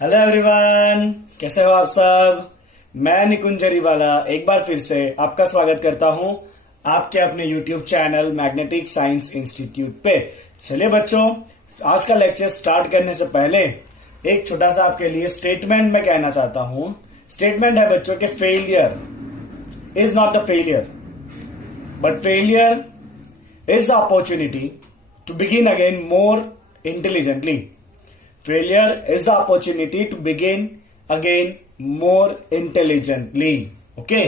Hello everyone, कैसे हो आप सब। मैं निकुंज जरीवाला एक बार फिर से आपका स्वागत करता हूं आपके अपने YouTube channel magnetic science institute पे। चलिए बच्चों, आज का लेक्चर स्टार्ट करने से पहले एक छोटा सा आपके लिए स्टेटमेंट मैं कहना चाहता हूं। स्टेटमेंट है बच्चों के failure is not the failure but failure is the opportunity to begin again more intelligently. Failure is the opportunity to begin again more intelligently. Okay?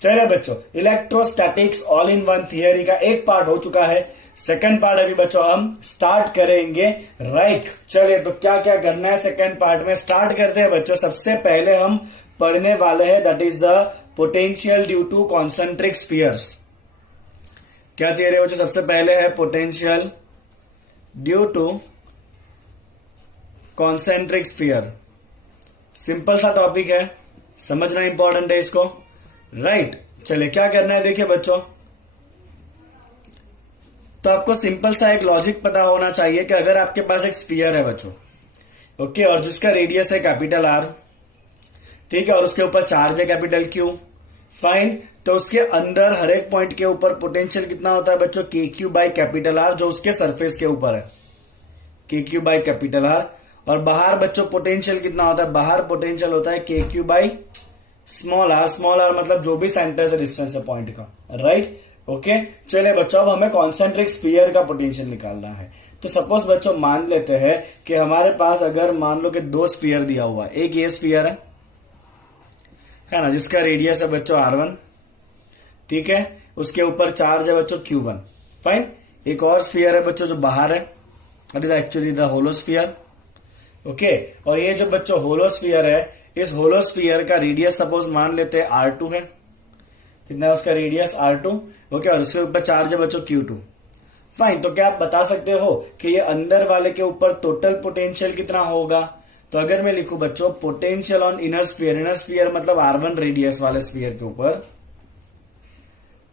चलिए बच्चों, electrostatics all in one theory का एक part हो चुका है। Second part अभी बच्चों हम स्टार्ट करेंगे। राइट, चलिए तो क्या क्या करना है सेकंड पार्ट में स्टार्ट करते हैं बच्चों। सबसे पहले हम पढ़ने वाले हैं that is the potential due to concentric spheres. क्या थियरी है बच्चों? सबसे पहले है potential due to concentric sphere. Simple सा टॉपिक है, समझना इंपॉर्टेंट है इसको। राइट, चलिए क्या करना है देखिए बच्चों। तो आपको सिंपल सा एक लॉजिक पता होना चाहिए कि अगर आपके पास एक स्फीयर है बच्चों, ओके, और जिसका रेडियस है कैपिटल आर, ठीक है, और उसके ऊपर चार्ज है कैपिटल क्यू, फाइन, तो उसके अंदर हर एक पॉइंट के ऊपर पोटेंशियल कितना होता है बच्चों? के क्यू बाई कैपिटल आर, जो उसके सरफेस के ऊपर है, K Q by capital R. और बाहर बच्चों पोटेंशियल कितना होता है? बाहर पोटेंशियल होता है K Q by small R. Small R मतलब जो भी सेंटर से डिस्टेंस है पॉइंट का। राइट, ओके, चलिए बच्चों अब हमें कॉन्सेंट्रिक स्फीयर का पोटेंशियल निकालना है। तो सपोज बच्चों मान लेते हैं कि हमारे पास अगर मान लो कि दो स्फीयर दिया हुआ है। एक ये स्फीयर है ना, जिसका रेडियस है बच्चों R1, ठीक है, उसके ऊपर चार्ज है बच्चों Q1, फाइन। एक और स्फीयर है बच्चों जो बाहर है, that is actually the hollow sphere, okay. और ये जो बच्चों होलोस्फीयर है, इस होलोस्फीयर का रेडियस सपोज मान लेते हैं R2 है। कितना है उसका रेडियस? R2, ओके, और उसके ऊपर चार्ज है बच्चों Q2, फाइन। तो क्या आप बता सकते हो कि ये अंदर वाले के ऊपर टोटल पोटेंशियल कितना होगा? तो अगर मैं लिखूं बच्चों पोटेंशियल ऑन इनर स्फीयर मतलब R1 रेडियस वाले स्फीयर के ऊपर,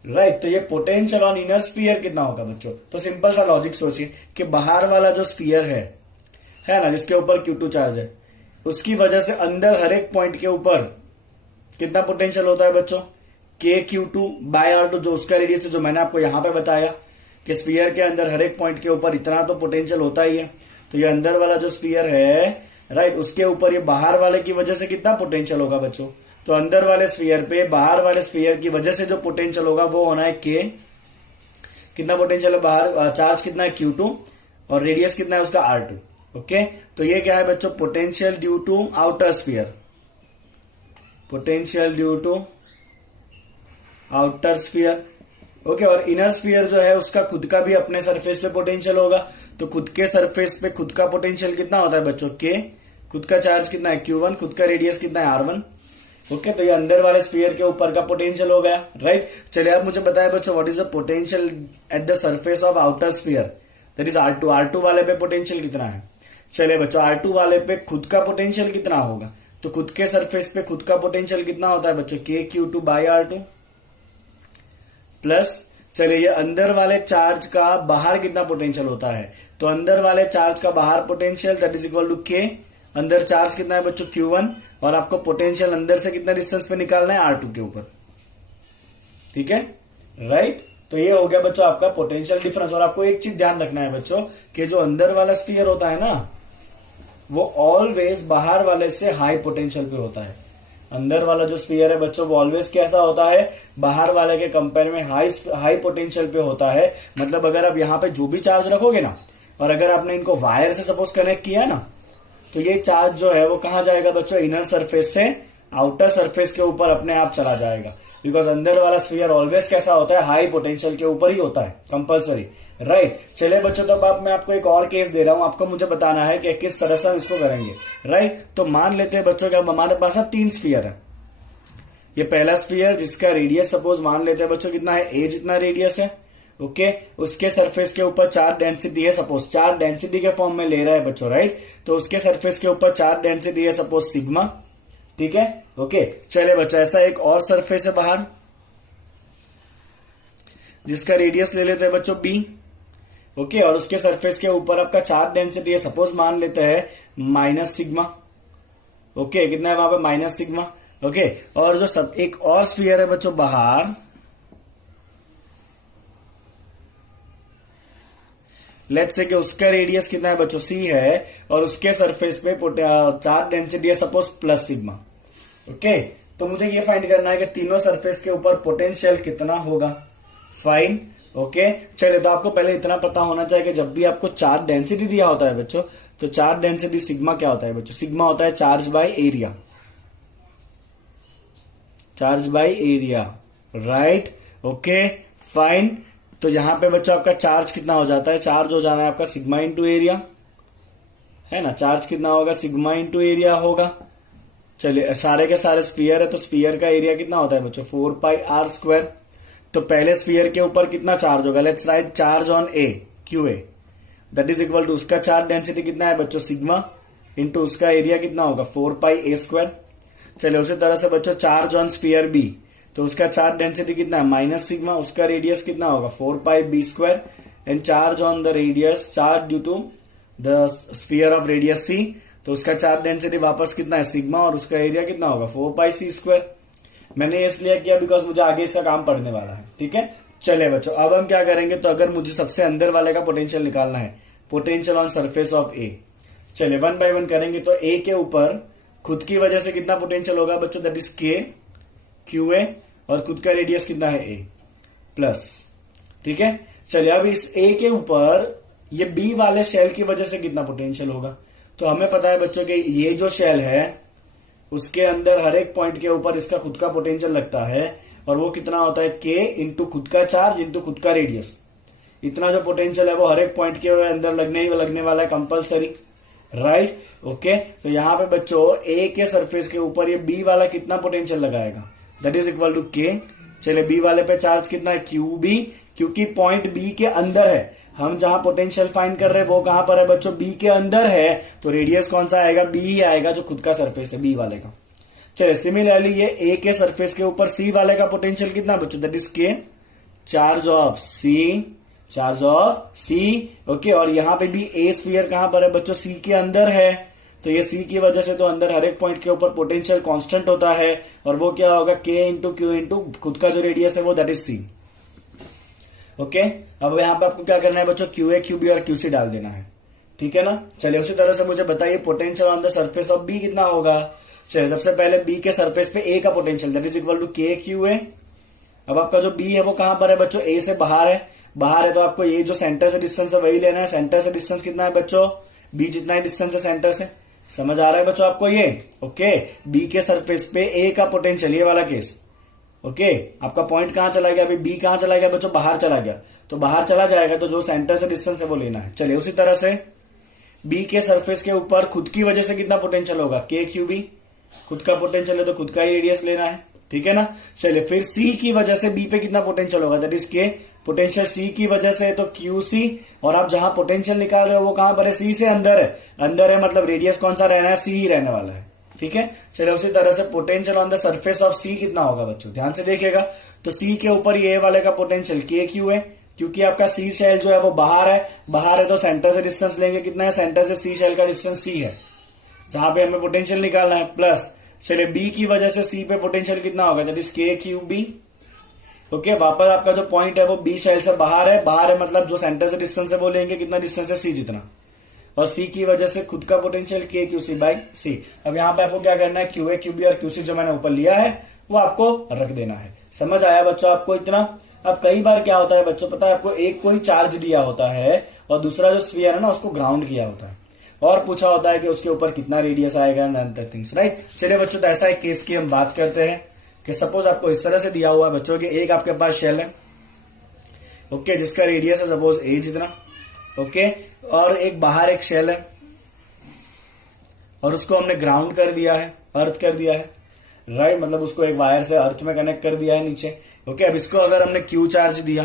राइट, तो ये पोटेंशियल ऑन इनर स्फीयर कितना होगा बच्चों? तो सिंपल सा लॉजिक सोचिए कि बाहर वाला जो स्फीयर है ना, जिसके ऊपर Q2 चार्ज है, उसकी वजह से अंदर हर एक पॉइंट के ऊपर कितना पोटेंशियल होता है बच्चों? के Q2 बाय R2, जो उसका रेडियस है, जो मैंने आपको यहां पे बताया कि स्फीयर के अंदर हर एक पॉइंट के ऊपर इतना तो पोटेंशियल होता ही है। तो ये अंदर वाला जो स्फीयर है, राइट, उसके ऊपर ये बाहर वाले की वजह से कितना पोटेंशियल होगा बच्चों? तो अंदर वाले स्फीयर पे बाहर वाले स्फीयर की वजह से जो पोटेंशियल होगा वो होना है के। कितना पोटेंशियल है बाहर? चार्ज कितना है? Q2, और रेडियस कितना है उसका? R2, okay. तो ये क्या है बच्चों? Potential due to outer sphere, potential due to outer sphere, okay. और इनर स्फीयर जो है उसका खुद का भी अपने सरफेस पे पोटेंशियल होगा। तो खुद के सरफेस पे खुद का पोटेंशियल कितना होता है बच्चों? के। खुद का चार्ज कितना है? Q1, खुद का रेडियस कितना है? R1, okay. तो ये अंदर वाले स्फीयर के ऊपर का पोटेंशियल हो गया। राइट, चलिए आप मुझे बताएं बच्चों what is the potential at the surface of outer sphere, that is R2। R2 वाले पे पोटेंशियल कितना है? चलिए बच्चों R2 वाले पे खुद का पोटेंशियल कितना होगा? तो खुद के सरफेस पे खुद का पोटेंशियल कितना होता है बच्चों? के Q2 बाई R2 प्लस, चलिए ये अंदर वाले चार्ज का बाहर कितना पोटेंशियल होता है? तो अंदर वाले चार्ज का बाहर potential that is equal to K. अंदर चार्ज कितना है बच्चों? Q1, और आपको पोटेंशियल अंदर से कितना डिस्टेंस पे निकालना है? R2 के ऊपर, ठीक है, राइट। तो ये हो गया बच्चों आपका पोटेंशियल डिफरेंस। और आपको एक चीज ध्यान रखना है बच्चों कि जो अंदर वाला स्फीयर होता है ना, वो ऑलवेज बाहर वाले से हाई पोटेंशियल पे होता है। अंदर वाला जो स्फीयर है बच्चों वो ऑलवेज कैसा होता है? बाहर वाले के कंपेयर में हाई पोटेंशियल पे होता है। मतलब अगर आप यहाँ पे जो भी चार्ज रखोगे ना, और अगर आपने इनको वायर से सपोज कनेक्ट किया ना, तो ये चार्ज जो है वो कहां जाएगा बच्चों? इनर सरफेस से आउटर सरफेस के ऊपर अपने आप चला जाएगा। बिकॉज अंदर वाला स्फीयर ऑलवेज कैसा होता है? हाई पोटेंशियल के ऊपर ही होता है, कंपल्सरी। राइट, चलिए बच्चों तो अब मैं आपको एक और केस दे रहा हूं, आपको मुझे बताना है कि किस तरह से हम इसको करेंगे। राइट, तो मान लेते हैं बच्चों कि अब हमारे पास अब 3 स्फीयर है। ये पहला स्फीयर जिसका रेडियस सपोज मान लेते हैं बच्चों कितना है? A जितना रेडियस है, ओके। उसके सरफेस के ऊपर चार्ज डेंसिटी है, सपोज चार्ज डेंसिटी के फॉर्म में ले रहा है बच्चों, राइट। तो उसके सरफेस के ऊपर चार्ज डेंसिटी है सपोज सिग्मा, ठीक है, ओके। चले बच्चों ऐसा एक और सरफेस है बाहर जिसका रेडियस ले लेते हैं बच्चों B, ओके। और उसके सरफेस के ऊपर आपका चार्ज डेंसिटी है सपोज मान लेते हैं माइनस सिग्मा, ओके, कितना है वहां पे माइनस सिग्मा। ओके, और जो सब एक और स्फीयर है बच्चों बाहर, लेट्स से कि उसका रेडियस कितना है बच्चों सी है, और उसके सरफेस पे चार्ज डेंसिटी है सपोज प्लस सिग्मा। ओके, तो मुझे ये फाइंड करना है कि तीनों सरफेस के ऊपर पोटेंशियल कितना होगा। फाइन। ओके, चलिए, तो आपको पहले इतना पता होना चाहिए कि जब भी आपको चार्ज डेंसिटी दिया होता है बच्चों, तो चार्ज डेंसिटी सिग्मा क्या होता है बच्चों, सिग्मा होता है charge by area, charge by area, right. Okay, fine. तो यहां पे बच्चों आपका चार्ज कितना हो जाता है, चार्ज हो जाना है आपका सिग्मा इंटू एरिया, है ना। चार्ज कितना होगा, सिग्मा इंटू एरिया होगा। चलिए, सारे के सारे स्फीयर है, तो स्फीयर का एरिया कितना होता है बच्चों, 4πr²। तो पहले स्फीयर के ऊपर कितना चार्ज होगा, let's write charge on A, Q A, that is equal to उसका चार्ज डेंसिटी कितना है बच्चों, सिग्मा इंटू उसका एरिया कितना होगा, 4πa²। चलिए, उसी तरह से बच्चों चार्ज ऑन स्फीयर बी, तो उसका चार्ज डेंसिटी कितना है, माइनस सिग्मा, उसका रेडियस कितना होगा, 4πb²। And charge on the radius, charge due to the sphere of radius C, तो उसका चार्ज डेंसिटी वापस कितना है, सिग्मा, और उसका एरिया कितना होगा, 4πc²। मैंने इसलिए किया बिकॉज मुझे आगे इसका काम पड़ने वाला है। ठीक है, चले बच्चों, अब हम क्या करेंगे, तो अगर मुझे सबसे अंदर वाले का पोटेंशियल निकालना है, पोटेंशियल ऑन सरफेस ऑफ ए, चले 1 बाय 1 करेंगे। तो ए के ऊपर खुद की वजह से कितना पोटेंशियल होगा बच्चों, दैट इज के क्यू ए, और खुद का रेडियस कितना है, ए प्लस। ठीक है, चलिए, अब इस ए के ऊपर ये बी वाले शेल की वजह से कितना पोटेंशियल होगा। तो हमें पता है बच्चों कि ये जो शेल है उसके अंदर हर एक पॉइंट के ऊपर इसका खुद का पोटेंशियल लगता है, और वो कितना होता है, के इंटू खुद का चार्ज इंटू खुद का रेडियस। इतना जो पोटेंशियल है वो हर एक पॉइंट के अंदर लगने वाला है कंपलसरी, राइट। ओके, तो यहां पे बच्चों ए के सरफेस के ऊपर ये बी वाला कितना पोटेंशियल लगाएगा, दैट इज इक्वल टू के। चले, बी वाले पे चार्ज कितना है, क्यू बी, क्योंकि पॉइंट बी के अंदर है, हम जहां पोटेंशियल फाइंड कर रहे हैं वो कहां पर है बच्चों, बी के अंदर है, तो रेडियस कौन सा आएगा, बी ही आएगा, जो खुद का सरफेस है बी वाले का। चलिए, सिमिलरली ये ए के सरफेस के ऊपर सी वाले का पोटेंशियल कितना बच्चों, that is K charge of C, charge of C. Okay, और यहां पे भी ए स्फीयर कहां पर है बच्चों, सी के अंदर है, तो ये सी की वजह से तो अंदर हर एक पॉइंट के ऊपर पोटेंशियल कांस्टेंट होता है, और वो क्या होगा, के इंटू क्यू इंटू खुद का जो रेडियस है वो, दैट इज सी। ओके, अब यहां पे आपको क्या करना है बच्चों, क्यू ए, क्यू बी और क्यू सी डाल देना है। ठीक है ना। चलिए, उसी तरह से मुझे बताइए potential on the surface of B कितना होगा। चलिए, सबसे पहले बी के सरफेस पे ए का potential, that is equal to K Q A. अब आपका जो बी है वो कहां पर है बच्चों, ए से बाहर है, बाहर है, तो आपको ये जो सेंटर से डिस्टेंस है वही लेना है। सेंटर से डिस्टेंस कितना है बच्चों, बी जितना ही डिस्टेंस है सेंटर से। समझ आ रहा है बच्चों आपको ये। ओके, बी के सरफेस पे ए का पोटेंशियल, ये वाला केस। ओके, आपका पॉइंट कहां चला गया, अभी बी कहां चला गया बच्चों, बाहर चला गया, तो बाहर चला जाएगा, तो जो सेंटर से डिस्टेंस है वो लेना है। चलिए, उसी तरह से बी के सरफेस के ऊपर खुद की वजह से कितना पोटेंशियल होगा, के क्यू बी, खुद का पोटेंशियल है तो खुद का ही रेडियस लेना है। ठीक है ना। चलिए, फिर सी की वजह से बी पे कितना पोटेंशियल होगा, दैट इज के, पोटेंशियल सी की वजह से तो क्यू सी, और आप जहां पोटेंशियल निकाल रहे हो वो कहां पर है, सी से अंदर है, अंदर है मतलब रेडियस कौन सा रहना है, सी ही रहने वाला है। ठीक है, चलिए, उसी तरह से potential on the surface of C कितना होगा बच्चों, ध्यान से देखिएगा। तो सी के ऊपर ये वाले का पोटेंशियल के क्यू है, क्योंकि आपका सी शेल जो है वो बाहर है, तो सेंटर से डिस्टेंस लेंगे, कितना है, सेंटर से सी शेल का डिस्टेंस सी है, जहां पे हमें पोटेंशियल निकालना है, प्लस। चलिए, बी की वजह से सी पे पोटेंशियल कितना होगा, दैट इज के क्यू बी। ओके, वापस आपका जो पॉइंट है वो बी शेल से बाहर है मतलब जो सेंटर से डिस्टेंस है वो लेंगे, कितना डिस्टेंस है, सी जितना, और सी की वजह से खुद का पोटेंशियल के क्यू सी बाई सी। अब यहाँ पे आपको क्या करना है, क्यू ए क्यू बी और क्यू सी जो मैंने ऊपर लिया है वो आपको रख देना है। समझ आया बच्चों आपको इतना। अब कई बार क्या होता है बच्चों, पता है आपको, एक कोई चार्ज दिया होता है और दूसरा जो स्फीयर है ना उसको ग्राउंड किया होता है, और पूछा होता है कि उसके ऊपर कितना रेडियस आएगा एंड अदर थिंग्स, राइट। चलिए बच्चों, तो ऐसा एक केस की हम बात करते हैं कि सपोज आपको इस तरह से दिया हुआ है बच्चों कि एक आपके पास शेल है, ओके, जिसका रेडियस है सपोज ए जितना, ओके, और एक बाहर एक शेल है और उसको हमने ग्राउंड कर दिया है, अर्थ कर दिया है, राइट, मतलब उसको एक वायर से अर्थ में कनेक्ट कर दिया है नीचे। ओके, अब इसको अगर हमने क्यू चार्ज दिया,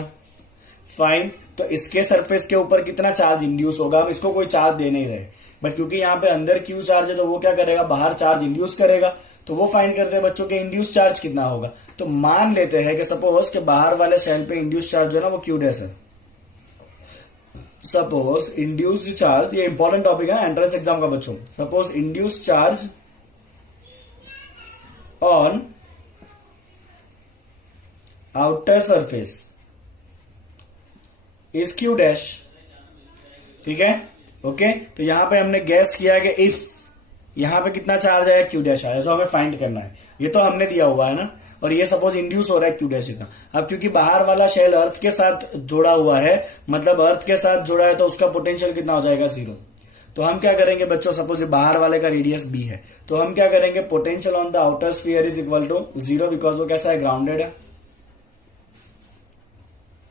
फाइन, तो इसके सरफेस के ऊपर कितना चार्ज इंड्यूस होगा, हम इसको कोई चार्ज दे नहीं रहे, बट क्योंकि यहाँ पे अंदर क्यू चार्ज है तो वो क्या करेगा, बाहर चार्ज इंड्यूस करेगा, तो वो फाइंड करते हैं बच्चों के इंड्यूस चार्ज कितना होगा। तो मान लेते हैं कि सपोज के बाहर वाले शेल पे इंड्यूस चार्ज जो है ना वो क्यू डैश है। सपोज इंड्यूस्ड चार्ज, ये इंपॉर्टेंट टॉपिक है एंट्रेंस एग्जाम का बच्चों, suppose induced charge on outer surface is Q dash. ठीक है, ओके। तो यहां पे हमने गैस किया कि इफ यहां पे कितना चार्ज आया, क्यू डैश आया, जो हमें फाइंड करना है। ये तो हमने दिया हुआ है ना, और ये सपोज इंड्यूस हो रहा है क्यू डैश इतना। अब क्योंकि बाहर वाला शेल अर्थ के साथ जुड़ा हुआ है, मतलब अर्थ के साथ जुड़ा है, तो उसका पोटेंशियल कितना हो जाएगा, 0। तो हम क्या करेंगे बच्चों, सपोज ये बाहर वाले का रेडियस बी है, तो हम क्या करेंगे, potential on the outer sphere is equal to 0, because वो कैसा है, ग्राउंडेड है।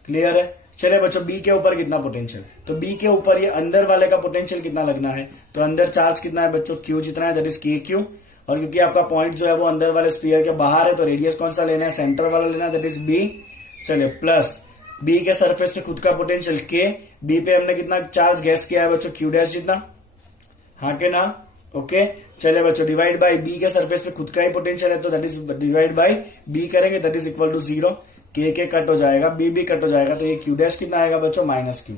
क्लियर है। चले बच्चों, बी के ऊपर कितना पोटेंशियल, तो बी के ऊपर ये अंदर वाले का पोटेंशियल कितना लगना है, तो अंदर चार्ज कितना है बच्चों, क्यू जितना है, दैट इज के क्यू। और क्योंकि आपका पॉइंट जो है वो अंदर वाले स्फीयर के बाहर है, तो रेडियस कौन सा लेना है, सेंटर वाला लेना है, दैट इज बी। चलिए, प्लस बी के सरफेस पे खुद का पोटेंशियल के, बी पे हमने कितना चार्ज गैस किया है बच्चों, क्यू डैश जितना, हाँ के ना, ओके। चलिए बच्चों, डिवाइड बाय बी के सरफेस पे खुद का ही पोटेंशियल है, तो that is divide by B करेंगे, that is equal to 0। K cut हो जाएगा, बी भी कट हो जाएगा, तो ये क्यू डैश कितना आएगा बच्चों, माइनस क्यू।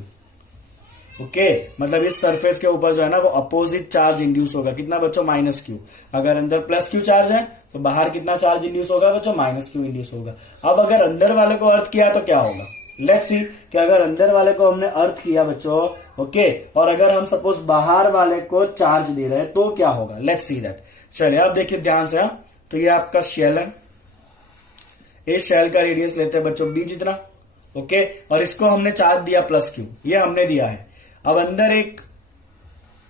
ओके, मतलब इस सरफेस के ऊपर जो है ना वो अपोजिट चार्ज इंड्यूस होगा, कितना बच्चों, माइनस क्यू। अगर अंदर प्लस क्यू चार्ज है तो बाहर कितना चार्ज इंड्यूस होगा बच्चों, माइनस क्यू इंड्यूस होगा। अब अगर अंदर वाले को अर्थ किया तो क्या होगा, लेट्स सी कि अगर अंदर वाले को हमने अर्थ किया बच्चों, ओके, और अगर हम सपोज बाहर वाले को चार्ज दे रहे हैं तो क्या होगा, लेट्स सी दैट। चलिए अब देखिए ध्यान से, तो ये आपका शेल है, इस शेल का रेडियस लेते हैं बच्चों बी जितना, ओके, और इसको हमने चार्ज दिया प्लस क्यू, ये हमने दिया है। अब अंदर एक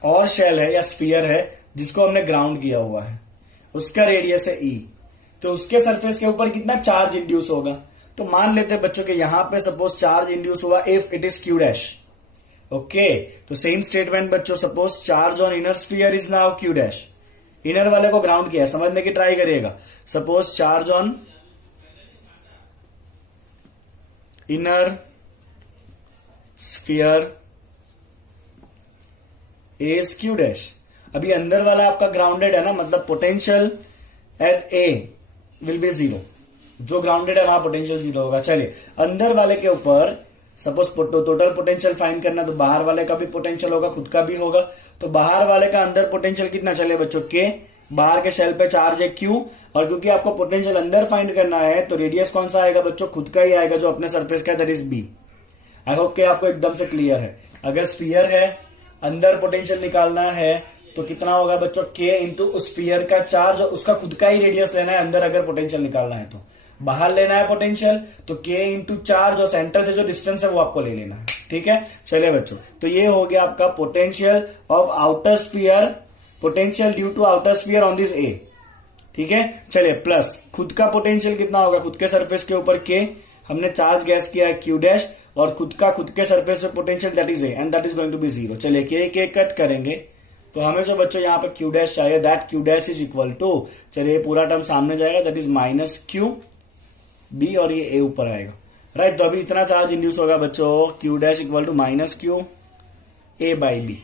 और शेल है या स्फीयर है जिसको हमने ग्राउंड किया हुआ है, उसका रेडियस है ई, तो उसके सरफेस के ऊपर कितना चार्ज इंड्यूस होगा, तो मान लेते हैं बच्चों के यहां पे सपोज चार्ज इंड्यूस हुआ if it is Q dash, okay. तो सेम स्टेटमेंट बच्चों, suppose charge on inner sphere is now Q dash, inner वाले को ग्राउंड किया, समझने की ट्राई करिएगा। Suppose charge on inner sphere is Q dash. अभी अंदर वाला आपका ग्राउंडेड है ना, मतलब potential at A will be 0, जो ग्राउंडेड है वहां पोटेंशियल 0 होगा। चलिए, अंदर वाले के ऊपर सपोज टोटल पोटेंशियल फाइंड करना, तो बाहर वाले का भी पोटेंशियल होगा, खुद का भी होगा, तो बाहर वाले का अंदर पोटेंशियल कितना, चले बच्चों के, बाहर के शेल पे चार्ज है क्यू, और क्योंकि आपको पोटेंशियल अंदर फाइंड करना है तो रेडियस कौन सा आएगा बच्चों, खुद का ही आएगा, जो अपने सरफेस का है, that is B. I hope कि आपको एकदम से क्लियर है। अगर स्फीयर है, अंदर पोटेंशियल निकालना है, तो कितना होगा बच्चों, के इंटू उस स्फीयर का चार्ज, उसका खुद का ही रेडियस लेना है अंदर, अगर पोटेंशियल निकालना है तो बाहर लेना है पोटेंशियल, तो के इंटू चार्ज और सेंटर से जो डिस्टेंस है वो आपको ले लेना है। ठीक है, चलिए बच्चों, तो ये हो गया आपका potential of outer sphere, potential due to outer sphere on this A. ठीक है, चलिए, प्लस खुद का पोटेंशियल कितना होगा, खुद के सरफेस के ऊपर के, हमने चार्ज गैस किया है क्यू डैश, और खुद के सरफेस पे potential that is A, and that is going to be 0। चलिए, के कट करेंगे तो हमें जो बच्चों यहाँ पे क्यू डैश चाहिए, that Q dash is equal to, चलिए पूरा टर्म सामने जाएगा, that is minus Q B, और ये ए ऊपर आएगा, राइट। तो अभी इतना चार्ज इंड्यूस होगा बच्चों, Q dash equal to minus Q A by B,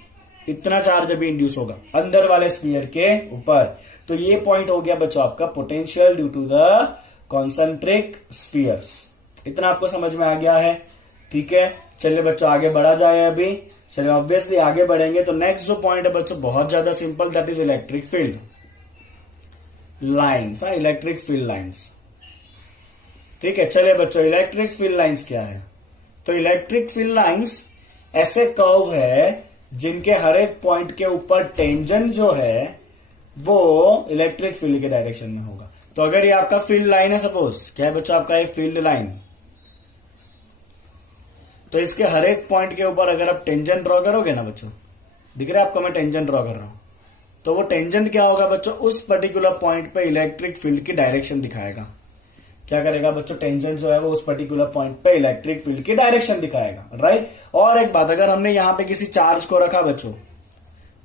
इतना चार्ज अभी इंड्यूस होगा अंदर वाले स्फीयर के ऊपर। तो ये पॉइंट हो गया बच्चों आपका potential due to the concentric spheres. इतना आपको समझ में आ गया है, ठीक है। चलिए बच्चों, आगे बढ़ा जाए अभी। चलिए, ऑब्वियसली आगे बढ़ेंगे तो नेक्स्ट जो पॉइंट है बच्चों बहुत ज्यादा simple, that is electric field lines. Electric field lines, ठीक है। चलिए बच्चों, इलेक्ट्रिक फील्ड लाइन्स क्या है, तो इलेक्ट्रिक फील्ड लाइन्स ऐसे कर्व है जिनके हर एक पॉइंट के ऊपर टेंजेंट जो है वो इलेक्ट्रिक फील्ड के डायरेक्शन में होगा। तो अगर ये आपका फील्ड लाइन है, सपोज क्या है बच्चों आपका ये फील्ड लाइन, तो इसके हर एक पॉइंट के ऊपर अगर आप टेंजेंट ड्रॉ करोगे ना बच्चों, दिख रहा है आपको मैं टेंजेंट ड्रॉ कर रहा हूं, तो वो टेंजेंट क्या होगा बच्चों, उस पर्टिकुलर पॉइंट पे इलेक्ट्रिक फील्ड की डायरेक्शन दिखाएगा। क्या करेगा बच्चों, टेंजेंट जो है वो उस पर्टिकुलर पॉइंट पे इलेक्ट्रिक फील्ड की डायरेक्शन दिखाएगा, राइट। और एक बात, अगर हमने यहां पे किसी चार्ज को रखा बच्चों,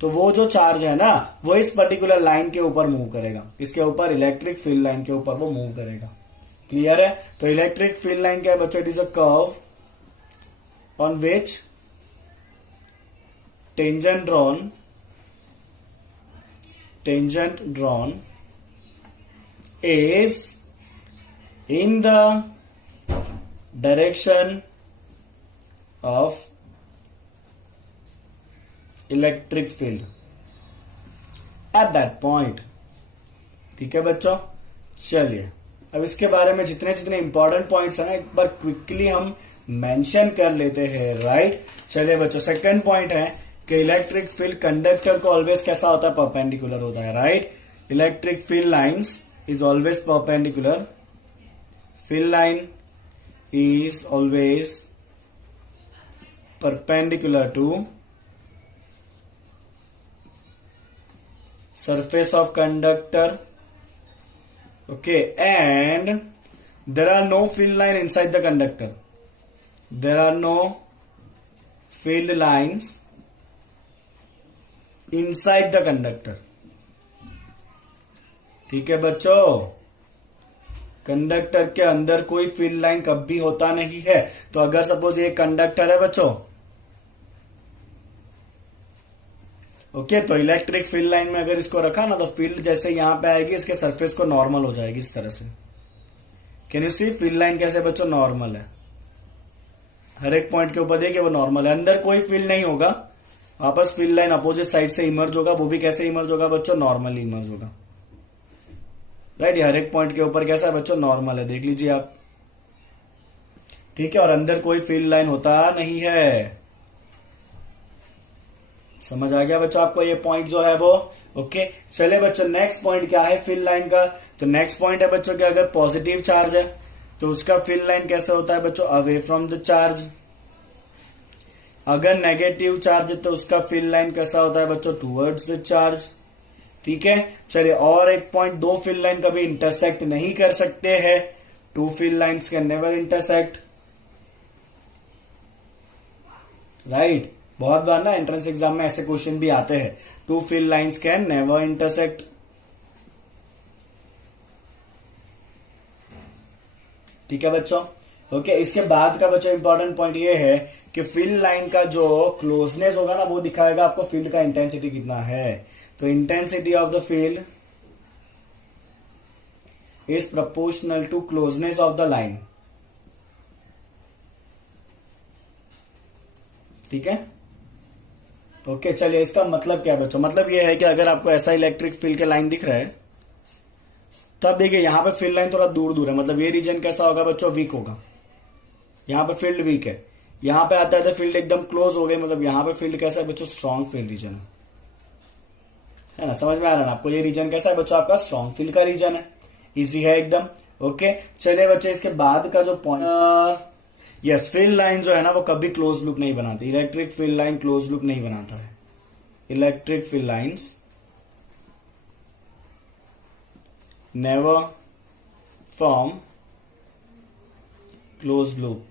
तो वो जो चार्ज है ना वो इस पर्टिकुलर लाइन के ऊपर मूव करेगा, इसके ऊपर इलेक्ट्रिक फील्ड लाइन के ऊपर वो मूव करेगा। क्लियर है। तो इलेक्ट्रिक फील्ड लाइन क्या है बच्चों, it is a curve on which tangent drawn is in the direction of electric field at that point। ठीक है बच्चों, चलिए अब इसके बारे में जितने जितने इंपॉर्टेंट पॉइंट्स है ना एक बार क्विकली हम मेंशन कर लेते हैं, राइट। चलिए बच्चों, सेकंड पॉइंट है कि इलेक्ट्रिक फील्ड कंडक्टर को ऑलवेज कैसा होता है, परपेंडिकुलर होता है, right. Electric field lines is always perpendicular, field line is always perpendicular to surface of conductor, okay, and there are no field line inside the conductor, there are no field lines inside the conductor, ठीक है बच्चों। Conductor के अंदर कोई field line कभी होता नहीं है। तो अगर सपोज ये कंडक्टर है बच्चों, ओके, तो इलेक्ट्रिक फील्ड लाइन में अगर इसको रखा ना तो फील्ड जैसे यहां पे आएगी, इसके सरफेस को नॉर्मल हो जाएगी इस तरह से। Can you see field line कैसे बच्चों नॉर्मल है, हर एक पॉइंट के ऊपर देखिए वो नॉर्मल है, अंदर कोई फील्ड नहीं होगा, वापस फील्ड लाइन अपोजिट साइड से इमर्ज होगा, वो भी कैसे इमर्ज होगा बच्चों, नॉर्मली इमर्ज होगा, राइट। हर एक पॉइंट के ऊपर कैसा है बच्चों, नॉर्मल है, देख लीजिए आप, ठीक है। और अंदर कोई फील्ड लाइन होता नहीं है। समझ आ गया बच्चों आपको ये पॉइंट जो है वो, ओके। चले बच्चों, नेक्स्ट पॉइंट क्या है फील्ड लाइन का, तो नेक्स्ट पॉइंट है बच्चों कि अगर पॉजिटिव चार्ज है तो उसका फील्ड लाइन कैसे होता है बच्चों, अवे फ्रॉम द चार्ज। अगर नेगेटिव चार्ज है तो उसका फील्ड लाइन कैसा होता है बच्चों, टूवर्ड्स द चार्ज, ठीक है। चलिए और एक पॉइंट, दो फील्ड लाइन कभी इंटरसेक्ट नहीं कर सकते हैं, two field lines can never intersect, right. बहुत बार ना एंट्रेंस एग्जाम में ऐसे क्वेश्चन भी आते हैं, two field lines can never intersect, ठीक है बच्चों, ओके। इसके बाद का बच्चों इंपॉर्टेंट पॉइंट ये है कि फील्ड लाइन का जो क्लोजनेस होगा ना वो दिखाएगा आपको फील्ड का इंटेंसिटी कितना है। तो intensity of the field is proportional to closeness of the line, ठीक है, ओके। चलिए इसका मतलब क्या है बच्चों, मतलब ये है कि अगर आपको ऐसा इलेक्ट्रिक फील्ड के लाइन दिख रहा है तो आप देखिए यहां पे फील्ड लाइन थोड़ा दूर दूर है, मतलब ये रीजन कैसा होगा बच्चों, वीक होगा, यहां पे फील्ड वीक है। यहां पे आता है तो फील्ड एकदम क्लोज हो गई, मतलब यहां पे फील्ड कैसा है बच्चों, स्ट्रॉन्ग फील्ड रीजन है ना, समझ में आ रहा है ना आपको, ये रीजन कैसा है बच्चों, आपका स्ट्रॉन्ग फील्ड का रीजन है, इजी है एकदम, ओके। चलिए बच्चे इसके बाद का जो पॉइंट, यस, फील्ड लाइन जो है ना वो कभी क्लोज लूप नहीं बनाती, electric field line close loop नहीं बनाता है, electric field lines never form close loop,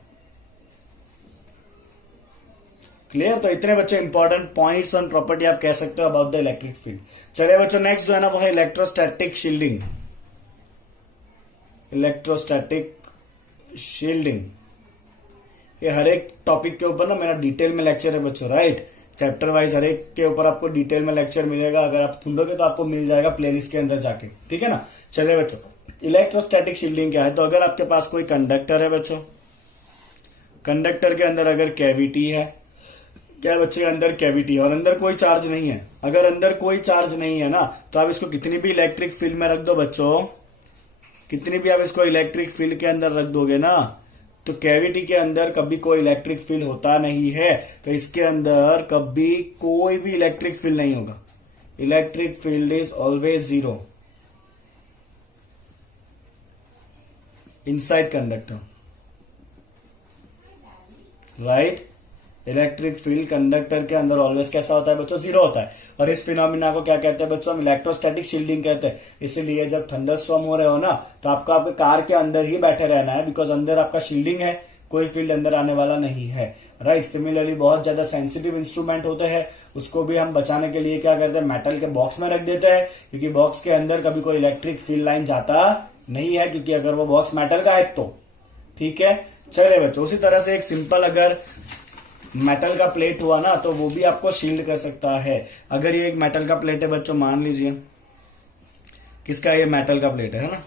clear. तो इतने बच्चे इंपॉर्टेंट पॉइंट्स ऑन प्रॉपर्टी आप कह सकते हो अबाउट द इलेक्ट्रिक फील्ड। चलिए बच्चों नेक्स्ट जो है ना वो है इलेक्ट्रोस्टैटिक शील्डिंग, इलेक्ट्रोस्टैटिक शील्डिंग, ये हर एक टॉपिक के ऊपर ना मेरा डिटेल में लेक्चर है बच्चों, राइट। चैप्टर वाइज हर एक के ऊपर आपको डिटेल में लेक्चर मिलेगा, अगर आप ढूंढोगे तो आपको मिल जाएगा प्लेलिस्ट के अंदर जाके, ठीक है ना। चलिए बच्चों इलेक्ट्रोस्टैटिक शील्डिंग क्या है, तो अगर आपके पास कोई कंडक्टर है बच्चों, कंडक्टर के अंदर अगर कैविटी है, क्या बच्चे अंदर कैविटी है और अंदर कोई चार्ज नहीं है, अगर अंदर कोई चार्ज नहीं है ना तो आप इसको कितनी भी इलेक्ट्रिक फील्ड में रख दो बच्चों, कितनी भी आप इसको इलेक्ट्रिक फील्ड के अंदर रख दोगे ना तो कैविटी के अंदर कभी कोई इलेक्ट्रिक फील्ड होता नहीं है, तो इसके अंदर कभी कोई भी इलेक्ट्रिक फील्ड नहीं होगा, electric field is always zero inside conductor, right. Electric field conductor के अंदर ऑलवेज कैसा होता है बच्चों, जीरो होता है। और इस फिनोमिना को क्या कहते हैं बच्चों, हम इलेक्ट्रोस्टैटिक शील्डिंग कहते हैं। इसीलिए जब थंडरस्टॉर्म हो रहे हो ना तो आपको आपके कार के अंदर ही बैठे रहना है, बिकॉज अंदर आपका शील्डिंग है, कोई फील्ड अंदर आने वाला नहीं है, राइट। सिमिलरली बहुत ज्यादा सेंसिटिव इंस्ट्रूमेंट होते हैं, उसको भी हम बचाने के लिए क्या करते हैं, मेटल के बॉक्स में रख देते हैं, क्योंकि बॉक्स के अंदर कभी कोई इलेक्ट्रिक फील्ड लाइन जाता नहीं है, क्योंकि अगर वो बॉक्स मेटल का है तो, ठीक है। चलिए बच्चों उसी तरह से एक सिंपल अगर मेटल का प्लेट हुआ ना तो वो भी आपको शील्ड कर सकता है। अगर ये एक मेटल का प्लेट है बच्चों, मान लीजिए किसका, ये मेटल का प्लेट है ना,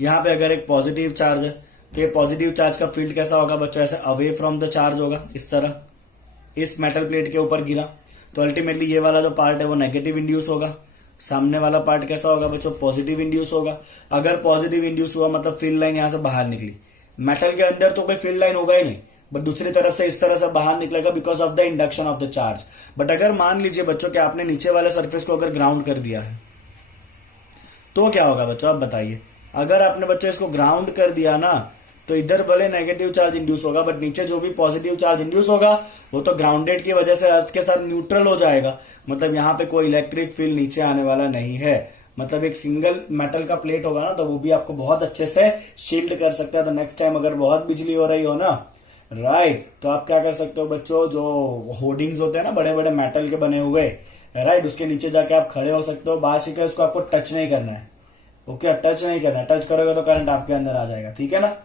यहां पे अगर एक पॉजिटिव चार्ज है तो ये पॉजिटिव चार्ज का फील्ड कैसा होगा बच्चों, ऐसे अवे फ्रॉम द चार्ज होगा, इस तरह इस मेटल प्लेट के ऊपर गिरा तो अल्टीमेटली ये वाला जो पार्ट है वो नेगेटिव इंड्यूस होगा, सामने वाला पार्ट कैसा होगा बच्चों, पॉजिटिव इंड्यूस होगा। अगर पॉजिटिव इंड्यूस हुआ मतलब फील्ड लाइन यहां से बाहर निकली। मेटल के अंदर तो कोई फील्ड लाइन होगा ही नहीं, बट दूसरी तरफ से इस तरह से बाहर निकलेगा because of the induction of the charge. But अगर मान लीजिए बच्चों कि आपने नीचे वाले सरफेस को अगर ग्राउंड कर दिया है तो क्या होगा बच्चों, आप बताइए। अगर आपने बच्चों इसको ग्राउंड कर दिया ना तो इधर भले नेगेटिव चार्ज इंड्यूस होगा, बट नीचे जो भी पॉजिटिव चार्ज इंड्यूस होगा वो तो ग्राउंडेड की वजह से अर्थ के साथ न्यूट्रल हो जाएगा। मतलब यहाँ पे कोई इलेक्ट्रिक फील्ड नीचे आने वाला नहीं है। मतलब एक सिंगल मेटल का प्लेट होगा ना तो वो भी आपको बहुत अच्छे से शील्ड कर सकता है। तो नेक्स्ट टाइम अगर बहुत बिजली हो रही हो ना, राइट, तो आप क्या कर सकते हो बच्चों, जो होर्डिंग्स होते हैं ना बड़े बड़े मेटल के बने हुए, राइट, उसके नीचे जाके आप खड़े हो सकते हो। बात सीखे, उसको आपको टच नहीं करना है। ओके, टच नहीं करना है, टच करोगे तो करंट आपके अंदर आ जाएगा। ठीक है ना।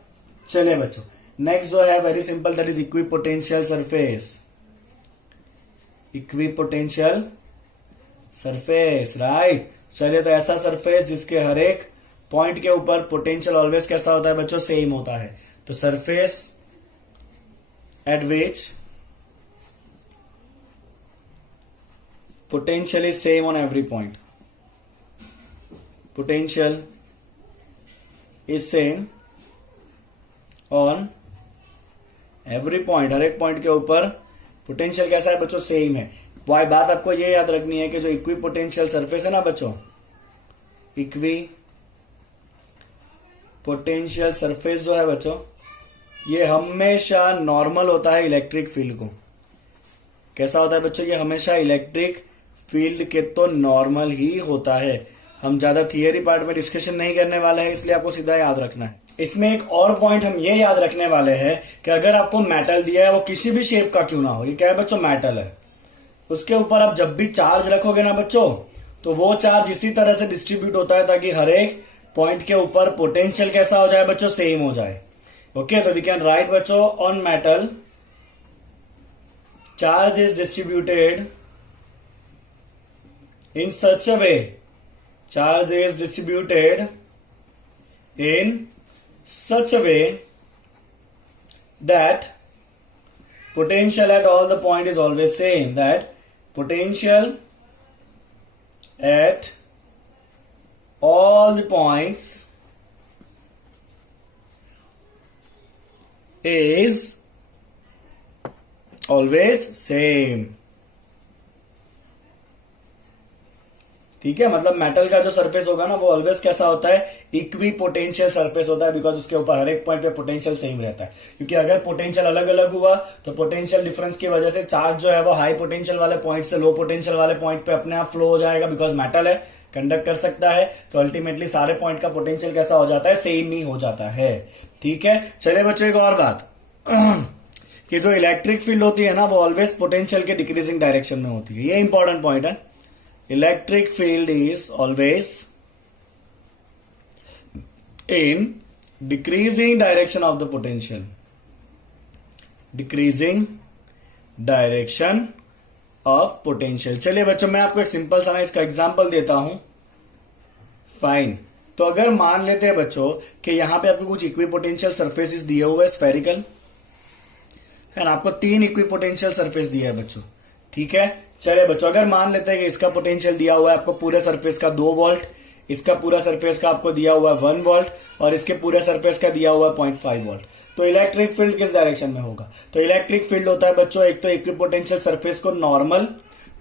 चलिए बच्चों, नेक्स्ट जो है very simple, that is equipotential surface. Equipotential surface, right. चलिए, तो ऐसा सरफेस जिसके हर एक पॉइंट के ऊपर पोटेंशियल ऑलवेज कैसा होता है बच्चों, सेम होता है। तो surface at which potential is same on every point. Potential is same on every point. हर एक पॉइंट के ऊपर पोटेंशियल कैसा है बच्चों, सेम है। वाई बात आपको ये याद रखनी है कि जो इक्वी पोटेंशियल सरफेस है ना बच्चों, इक्वी पोटेंशियल सरफेस जो है बच्चों, ये हमेशा नॉर्मल होता है इलेक्ट्रिक फील्ड को। कैसा होता है बच्चों, ये हमेशा इलेक्ट्रिक फील्ड के तो नॉर्मल ही होता है। हम ज्यादा थियरी पार्ट में डिस्कशन नहीं करने वाले हैं, इसलिए आपको सीधा याद रखना है। इसमें एक और पॉइंट हम ये याद रखने वाले हैं कि अगर आपको मेटल दिया है वो किसी भी शेप का क्यों ना हो, ये क्या है बच्चों, मेटल है, उसके ऊपर आप जब भी चार्ज रखोगे ना बच्चों तो वो चार्ज इसी तरह से डिस्ट्रीब्यूट होता है ताकि हर एक पॉइंट के ऊपर पोटेंशियल कैसा हो जाए बच्चों, सेम हो जाए। ओके, तो वी कैन राइट बच्चों, on metal charge is distributed in such a way, charge is distributed in such a way that potential at all the point is always same, that potential at all the points is always same. ठीक है, मतलब metal का जो surface होगा ना वो always कैसा होता है, इक्वी पोटेंशियल सरफेस होता है, बिकॉज उसके ऊपर हर एक पॉइंट पे पोटेंशियल सेम रहता है। क्योंकि अगर पोटेंशियल अलग अलग हुआ तो पोटेंशियल डिफरेंस की वजह से चार्ज जो है वो हाई पोटेंशियल वाले पॉइंट से लो पोटेंशियल वाले पॉइंट पे अपने आप फ्लो हो जाएगा, बिकॉज मेटल है, कंडक्ट कर सकता है। तो अल्टीमेटली सारे पॉइंट का पोटेंशियल कैसा हो जाता है, सेम ही हो जाता है। ठीक है, चलिए बच्चों एक और बात कि जो इलेक्ट्रिक फील्ड होती है ना वो ऑलवेज पोटेंशियल के डिक्रीजिंग डायरेक्शन में होती है। ये इंपॉर्टेंट पॉइंट है। Electric field is always in decreasing direction of the potential. Decreasing direction of potential. चलिए बच्चों, मैं आपको एक सिंपल सा ना इसका एग्जांपल देता हूं। फाइन, तो अगर मान लेते हैं बच्चों कि यहां पे आपको कुछ इक्विपोटेंशियल सरफेसेस दिए हुए हैं स्फेरिकल, है ना, आपको 3 इक्विपोटेंशियल सरफेस दिया है बच्चों। ठीक है, चलिए बच्चों, अगर मान लेते हैं कि इसका पोटेंशियल दिया हुआ है आपको पूरे सरफेस का 2 वोल्ट, इसका पूरा सरफेस का आपको दिया हुआ है 1 वोल्ट और इसके पूरे सरफेस का दिया हुआ है 0.5 वोल्ट, तो इलेक्ट्रिक फील्ड किस डायरेक्शन में होगा? तो इलेक्ट्रिक फील्ड होता है बच्चों एक तो इक्विपोटेंशियल सरफेस को नॉर्मल,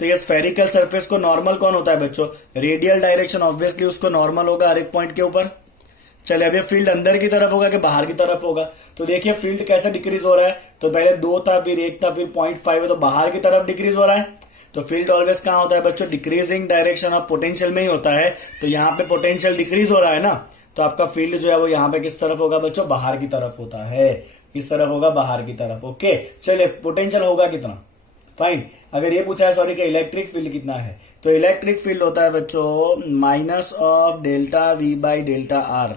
तो ये स्फेरिकल सरफेस को नॉर्मल कौन होता है बच्चों? रेडियल डायरेक्शन, ऑब्वियसली उसको नॉर्मल होगा हर एक पॉइंट के ऊपर। चलिए, अब ये फील्ड अंदर की तरफ होगा कि बाहर की तरफ होगा? तो देखिए फील्ड कैसे डिक्रीज हो रहा है, तो पहले 2 था, फिर 1 था, फिर 0.5 है, तो बाहर की तरफ डिक्रीज हो रहा है। तो फील्ड ऑलवेज कहां होता है बच्चों? डिक्रीजिंग डायरेक्शन ऑफ पोटेंशियल में ही होता है। तो यहाँ पे पोटेंशियल डिक्रीज हो रहा है ना, तो आपका फील्ड जो है वो यहाँ पे किस तरफ होगा बच्चों? बाहर की तरफ होता है। किस तरफ होगा? बाहर की तरफ। ओके, चलिए पोटेंशियल होगा कितना? फाइन, अगर ये पूछा है सॉरी कि इलेक्ट्रिक फील्ड कितना है, तो इलेक्ट्रिक फील्ड होता है बच्चों minus of delta V by delta are.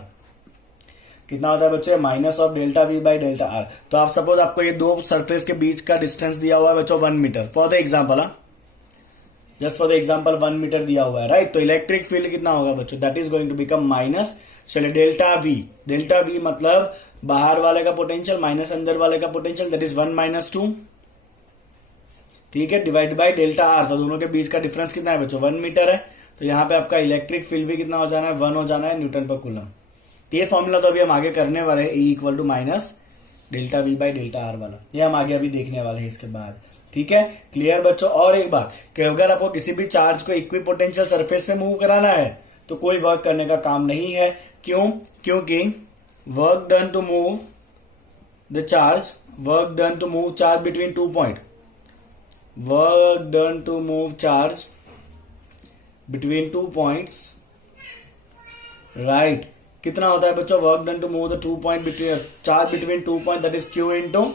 कितना होता है बच्चों? Minus of delta V by delta are. तो आप सपोज आपको ये 2 सरफेस के बीच का डिस्टेंस दिया हुआ है बच्चों 1 metre, for the example, just for the example 1 metre दिया हुआ है, राइट। तो इलेक्ट्रिक फील्ड कितना होगा बच्चों? That is going to become minus, चलिए डेल्टा वी, डेल्टा वी मतलब बाहर वाले का पोटेंशियल माइनस अंदर वाले का पोटेंशियल, दैट इज 1 - 2, ठीक है, डिवाइड बाय डेल्टा आर। तो दोनों के बीच का डिफरेंस कितना है बच्चों? 1 मीटर है, तो यहाँ पे आपका इलेक्ट्रिक फील्ड भी कितना हो जाना है, 1 हो जाना है न्यूटन पर कूलम। तो ये फॉर्मूला तो अभी हम आगे करने वाले हैं, E equal to minus delta V by delta R वाला, ये हम आगे अभी देखने वाले हैं इसके बाद। ठीक है, क्लियर बच्चों। और एक बात कि अगर आपको किसी भी चार्ज को इक्विपोटेंशियल सरफेस पे मूव कराना है तो कोई वर्क करने का काम नहीं है। क्यों? क्योंकि work done to move the charge, work done to move charge between 2 point, work done to move charge between 2 points, right. कितना होता है बच्चों? Work done to move the 2 point between charge between 2 point, that is Q into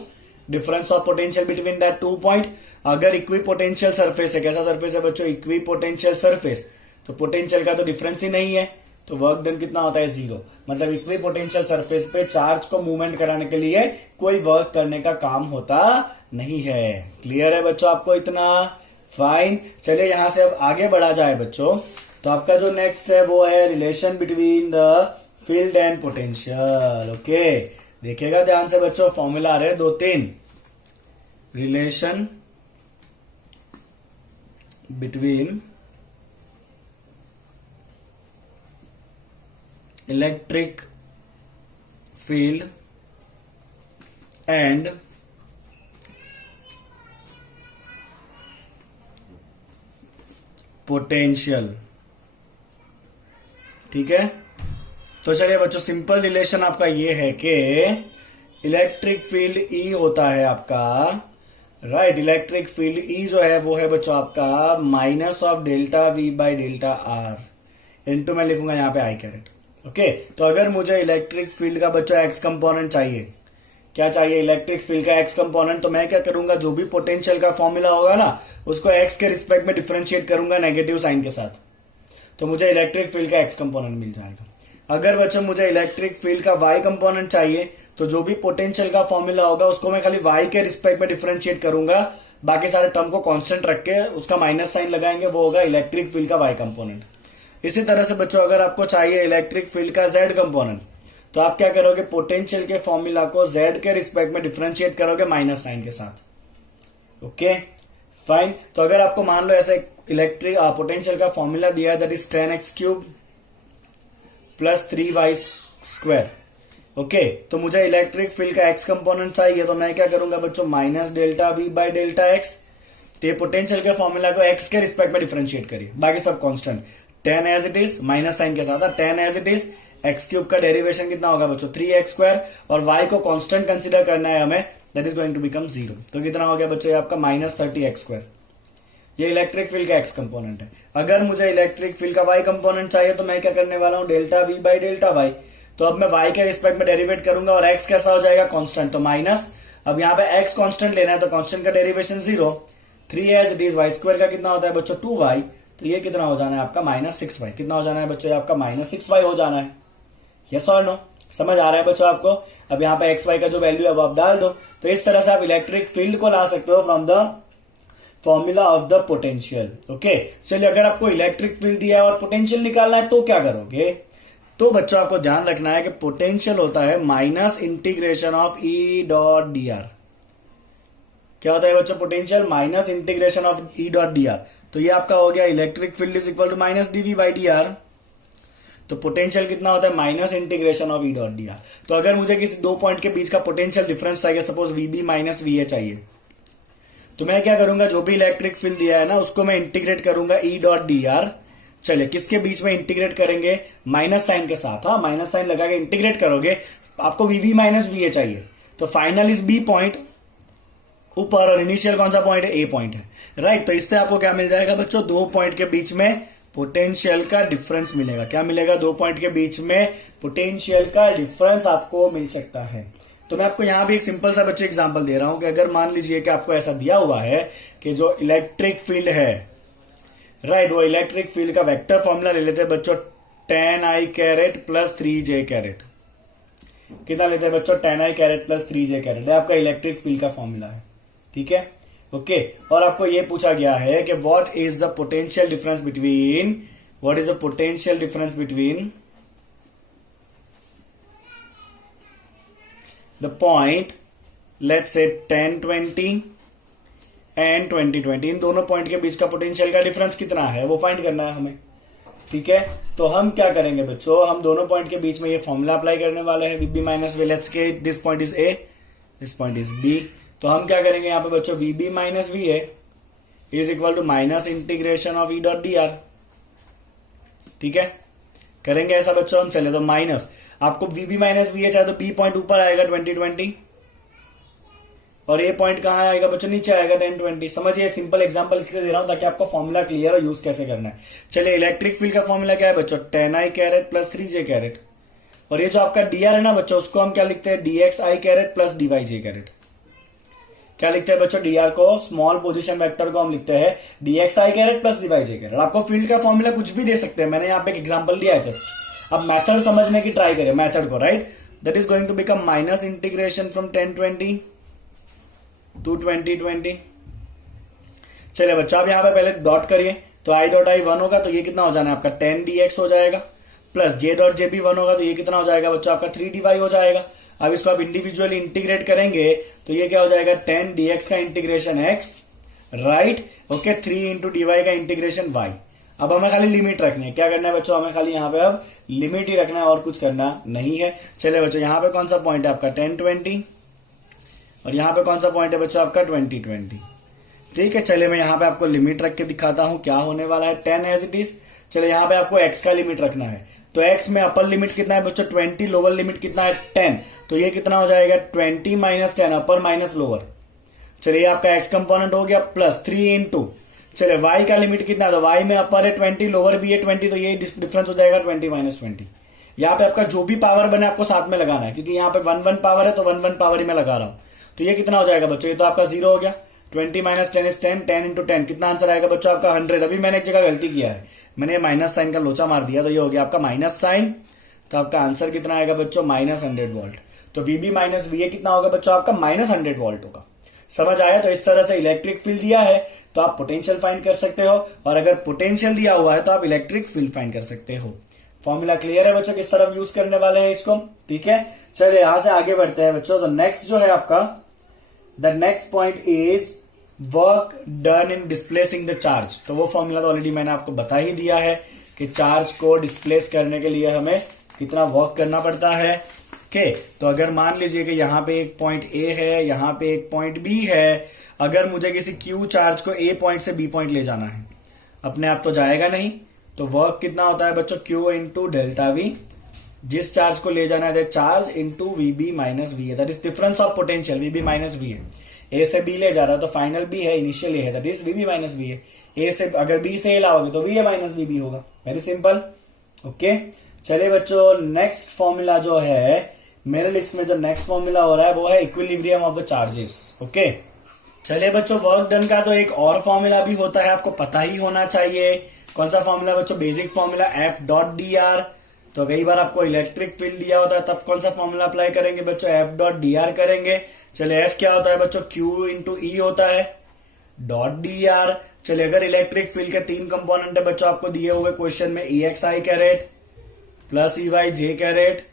difference of potential between that 2 point. अगर equipotential surface है, कैसा surface है बच्चों? Equipotential surface, तो पोटेंशियल का तो डिफरेंस ही नहीं है, तो वर्क डन कितना होता है? 0। मतलब इक्वी पोटेंशियल सरफेस पे चार्ज को मूवमेंट कराने के लिए कोई वर्क करने का काम होता नहीं है। क्लियर है बच्चों आपको इतना? फाइन। चलिए यहां से अब आगे बढ़ा जाए बच्चों। तो आपका जो नेक्स्ट है वो है relation between the field and potential. Okay, देखिएगा ध्यान से बच्चों, फॉर्मूला आ रहे हैं 2-3। Relation between electric field and potential. ठीक है, तो चलिए बच्चों, सिंपल रिलेशन आपका ये है कि इलेक्ट्रिक फील्ड E होता है आपका, राइट। इलेक्ट्रिक फील्ड E जो है वो है बच्चों आपका minus of delta V by delta R into मैं लिखूंगा यहाँ पे आई कैरेट। ओके, तो अगर मुझे इलेक्ट्रिक फील्ड का बच्चों एक्स कंपोनेंट चाहिए, क्या चाहिए? इलेक्ट्रिक फील्ड का एक्स कंपोनेंट, तो मैं क्या करूंगा? जो भी पोटेंशियल का फॉर्मूला होगा ना उसको एक्स के रिस्पेक्ट में डिफरेंशिएट करूंगा नेगेटिव साइन के साथ, तो मुझे इलेक्ट्रिक फील्ड का एक्स कंपोनेंट मिल जाएगा। अगर बच्चों मुझे इलेक्ट्रिक फील्ड का वाई कंपोनेंट चाहिए तो जो भी पोटेंशियल का फॉर्मूला होगा उसको मैं खाली वाई के रिस्पेक्ट में डिफरेंशिएट करूंगा, बाकी सारे टर्म को कांस्टेंट रख के उसका माइनस साइन लगाएंगे, वो होगा इलेक्ट्रिक फील्ड का वाई कंपोनेंट। इसी तरह से बच्चों अगर आपको चाहिए इलेक्ट्रिक फील्ड का जेड कंपोनेंट, तो आप क्या करोगे? पोटेंशियल के फॉर्मूला को जेड के रिस्पेक्ट में डिफरेंशिएट करोगे माइनस साइन के साथ। Okay fine. तो अगर आपको मान लो ऐसे इलेक्ट्रिक पोटेंशियल का फॉर्मूला दिया है, that is 10x cube plus 3y square. Okay, तो मुझे इलेक्ट्रिक फील्ड का एक्स कंपोनेंट चाहिए, तो मैं क्या करूंगा बच्चों? Minus delta V by delta X. तो पोटेंशियल के फॉर्मूला को एक्स के रिस्पेक्ट में डिफरेंशिएट करिए, बाकी सब constant. 10 as it is, minus sign के साथ 10 as it is. X cube का डेरिवेशन कितना होगा बच्चों? 3x स्क्वायर, और y को कांस्टेंट कंसीडर करना है हमें, that is going to become 0। तो कितना हो गया बच्चों? ये आपका माइनस 30x स्क्वायर। ये इलेक्ट्रिक फील्ड का एक्स कंपोनेंट है। अगर मुझे इलेक्ट्रिक फील्ड का वाई कंपोनेंट चाहिए तो मैं क्या करने वाला हूं? Delta V by delta Y. तो अब मैं वाई के रिस्पेक्ट में डेरिवेट करूंगा और एक्स कैसा हो जाएगा? कांस्टेंट, तो माइनस। अब यहाँ पे एक्स कांस्टेंट लेना है तो कांस्टेंट का derivation 0। 3 as it is, Y square का कितना होता है बच्चों? 2y। तो ये कितना हो जाना है आपका? Minus 6y। कितना हो जाना है बच्चों? आपका माइनस 6y हो जाना है। यस और नो? समझ आ रहा है बच्चों आपको? अब यहाँ पे एक्स वाई का जो वैल्यू है वो आप डाल दो। तो इस तरह से आप इलेक्ट्रिक फील्ड को ला सकते हो from the formula of the potential. Okay, चलिए अगर आपको इलेक्ट्रिक फील्ड दिया है और पोटेंशियल निकालना है तो क्या करोगे? तो बच्चों आपको ध्यान रखना है कि पोटेंशियल होता है minus integration of E dot D R. क्या होता है बच्चों? Potential minus integration of E dot D R. तो ये आपका हो गया electric field is equal to minus DV by D R. तो पोटेंशियल कितना होता है? Minus integration of E dot D R. तो अगर मुझे किसी दो पॉइंट के बीच का पोटेंशियल डिफरेंस चाहिए, suppose VB minus V A चाहिए, तो मैं क्या करूंगा? जो भी इलेक्ट्रिक फील्ड दिया है ना उसको मैं इंटीग्रेट करूंगा ई डॉट डी आर। चलिए किसके बीच में इंटीग्रेट करेंगे? माइनस साइन के साथ। हाँ, माइनस साइन लगा के इंटीग्रेट करोगे। आपको वीबी माइनस वी ए चाहिए, तो फाइनल इज बी पॉइंट ऊपर और इनिशियल कौन सा पॉइंट है? ए पॉइंट है, राइट। तो इससे आपको क्या मिल जाएगा बच्चों? दो पॉइंट के बीच में पोटेंशियल का डिफरेंस मिलेगा। क्या मिलेगा? दो पॉइंट के बीच में पोटेंशियल का डिफरेंस आपको मिल सकता है। तो मैं आपको यहां भी एक सिंपल सा बच्चों एग्जांपल दे रहा हूं कि अगर मान लीजिए कि आपको ऐसा दिया हुआ है कि जो इलेक्ट्रिक फील्ड है, राइट, वो इलेक्ट्रिक फील्ड का वेक्टर फॉर्मूला ले लेते हैं बच्चों 10i caret plus 3j carat. कितना लेते हैं बच्चों? 10i caret plus 3j caret. आपका इलेक्ट्रिक फील्ड का फॉर्मूला है, ठीक है। ओके, और आपको ये पूछा गया है कि what is the potential difference between the point let's say 1020 and 2020। इन दोनों पॉइंट के बीच का पोटेंशियल का डिफरेंस कितना है वो फाइंड करना है हमें। ठीक है, तो हम क्या करेंगे बच्चों, हम दोनों पॉइंट के बीच में ये फॉर्मूला अप्लाई करने वाले हैं, वीबी माइनस वी, लेट्स के this point is A, this point is B. तो हम क्या करेंगे यहाँ पे बच्चों, VB minus V A is equal to minus integration of E dot D R. ठीक है, करेंगे ऐसा बच्चों हम। चले तो माइनस, आपको वीबी माइनस वी ए चाहे तो बी पॉइंट ऊपर आएगा 2020 और ये पॉइंट कहां आएगा बच्चों, नीचे आएगा 1020। समझिए, सिंपल एग्जांपल इसलिए दे रहा हूं ताकि आपको फॉर्मूला क्लियर हो, यूज कैसे करना है। चलिए, इलेक्ट्रिक फील्ड का फॉर्मूला क्या है बच्चों, 10i caret plus 3j carat. और ये जो आपका dr है ना बच्चों, उसको हम क्या लिखते हैं, dxi caret plus dyj caret. क्या लिखते हैं बच्चों, dr को, स्मॉल पोजीशन वेक्टर को हम लिखते हैं dxi caret plus dyj caret. आपको फील्ड का फॉर्मूला कुछ भी दे सकते हैं, मैंने यहाँ पे एक एग्जांपल दिया है जस्ट। अब मेथड समझने की ट्राई करें, मेथड को, right. That is going to become minus integration from 1020 to 2020। चलिए बच्चों, अब यहां पे पहले डॉट करिए, तो i डॉट आई 1 होगा तो ये कितना हो जाना है आपका 10 dx हो जाएगा, प्लस j डॉट जे भी 1 होगा तो ये कितना हो जाएगा बच्चों आपका 3 dy हो जाएगा। अब इसको आप इंडिविजुअली इंटीग्रेट करेंगे तो ये क्या हो जाएगा 10 dx का integration x, right, okay, 3 into dy का इंटीग्रेशन y। अब हमें खाली लिमिट रखनी है, क्या करना है बच्चों, हमें खाली यहाँ पे अब लिमिट ही रखना है और कुछ करना नहीं है। चलिए बच्चों, यहाँ पे कौन सा पॉइंट है आपका 1020 और यहाँ पे कौन सा पॉइंट है बच्चों आपका 2020। ठीक है, चलिए मैं यहाँ पे आपको लिमिट रख के दिखाता हूं क्या होने वाला है, 10 एज इट इज। चलिए यहाँ पे आपको x का लिमिट रखना है, तो x में अपर लिमिट कितना है बच्चों 20, लोअर लिमिट कितना है 10, तो ये कितना हो जाएगा 20 माइनस 10, अपर माइनस लोअर। चलिए आपका x कंपोनेंट हो गया प्लस 3 इंटू, चलिए y का लिमिट कितना है, तो y में अपर है 20, लोअर भी है 20, तो ये डिफरेंस हो जाएगा 20 माइनस 20। यहाँ पे आपका जो भी पावर बने आपको साथ में लगाना है, क्योंकि यहाँ पे 1 पावर है तो 1 पावर ही मैं लगा रहा हूं। तो ये कितना हो जाएगा बच्चों, ये तो आपका 0 हो गया, 20 माइनस 10 इज 10, 10 इंटू 10 कितना आंसर आएगा बच्चों आपका 100। अभी मैंने एक जगह गलती किया है, मैंने माइनस साइन का लोचा मार दिया, तो ये हो गया आपका माइनस साइन, तो आपका आंसर कितना आएगा बच्चों माइनस 100 वोल्ट। तो वीबी माइनस वी कितना होगा बच्चों आपका माइनस 100 वोल्ट होगा। समझ आया, तो इस तरह से इलेक्ट्रिक फील्ड दिया है तो आप पोटेंशियल फाइंड कर सकते हो, और अगर पोटेंशियल दिया हुआ है तो आप इलेक्ट्रिक फील्ड फाइंड कर सकते हो। फॉर्मूला क्लियर है बच्चों, किस तरह यूज करने वाले हैं इसको, ठीक है। चलिए यहां से आगे बढ़ते हैं बच्चों। तो नेक्स्ट जो है आपका, the next point is work done in displacing the charge. तो वो फॉर्मूला तो ऑलरेडी मैंने आपको बता ही दिया है कि चार्ज को डिस्प्लेस करने के लिए हमें कितना वर्क करना पड़ता है। ओके, तो अगर मान लीजिए कि यहाँ पे एक पॉइंट ए है, यहाँ पे एक पॉइंट बी है, अगर मुझे किसी क्यू चार्ज को ए पॉइंट से बी पॉइंट ले जाना है, अपने आप तो जाएगा नहीं, तो वर्क कितना होता है बच्चों क्यू इंटू डेल्टा वी। जिस चार्ज को ले जाना है charge into VB minus V है, that is difference of potential, VB minus V है। ए से बी ले जा रहा है तो फाइनल बी है, इनिशियल ए है, that is VB minus V है। ए से अगर बी से ए लाओगे तो वी ए माइनस वीबी होगा, वेरी सिंपल। ओके, चलिए बच्चों, नेक्स्ट फॉर्मूला जो है मेरे लिस्ट में, जो नेक्स्ट फॉर्मूला हो रहा है वो है equilibrium of the charges. Okay, चलिए बच्चों, वर्क डन का तो एक और फॉर्मूला भी होता है, आपको पता ही होना चाहिए। कौन सा फॉर्मूला बच्चों, basic formula F dot D R. तो कई बार आपको इलेक्ट्रिक फील्ड दिया होता है तब कौन सा फॉर्मूला अप्लाई करेंगे बच्चों, एफ डॉट डी आर करेंगे। चलिए एफ क्या होता है बच्चों, क्यू इंटू ई होता है, डॉट डी आर। चलिए अगर इलेक्ट्रिक फील्ड के 3 कंपोनेंट है बच्चों आपको दिए हुए क्वेश्चन में, ई एक्स आई कैरेट प्लस ई वाई जे कैरेट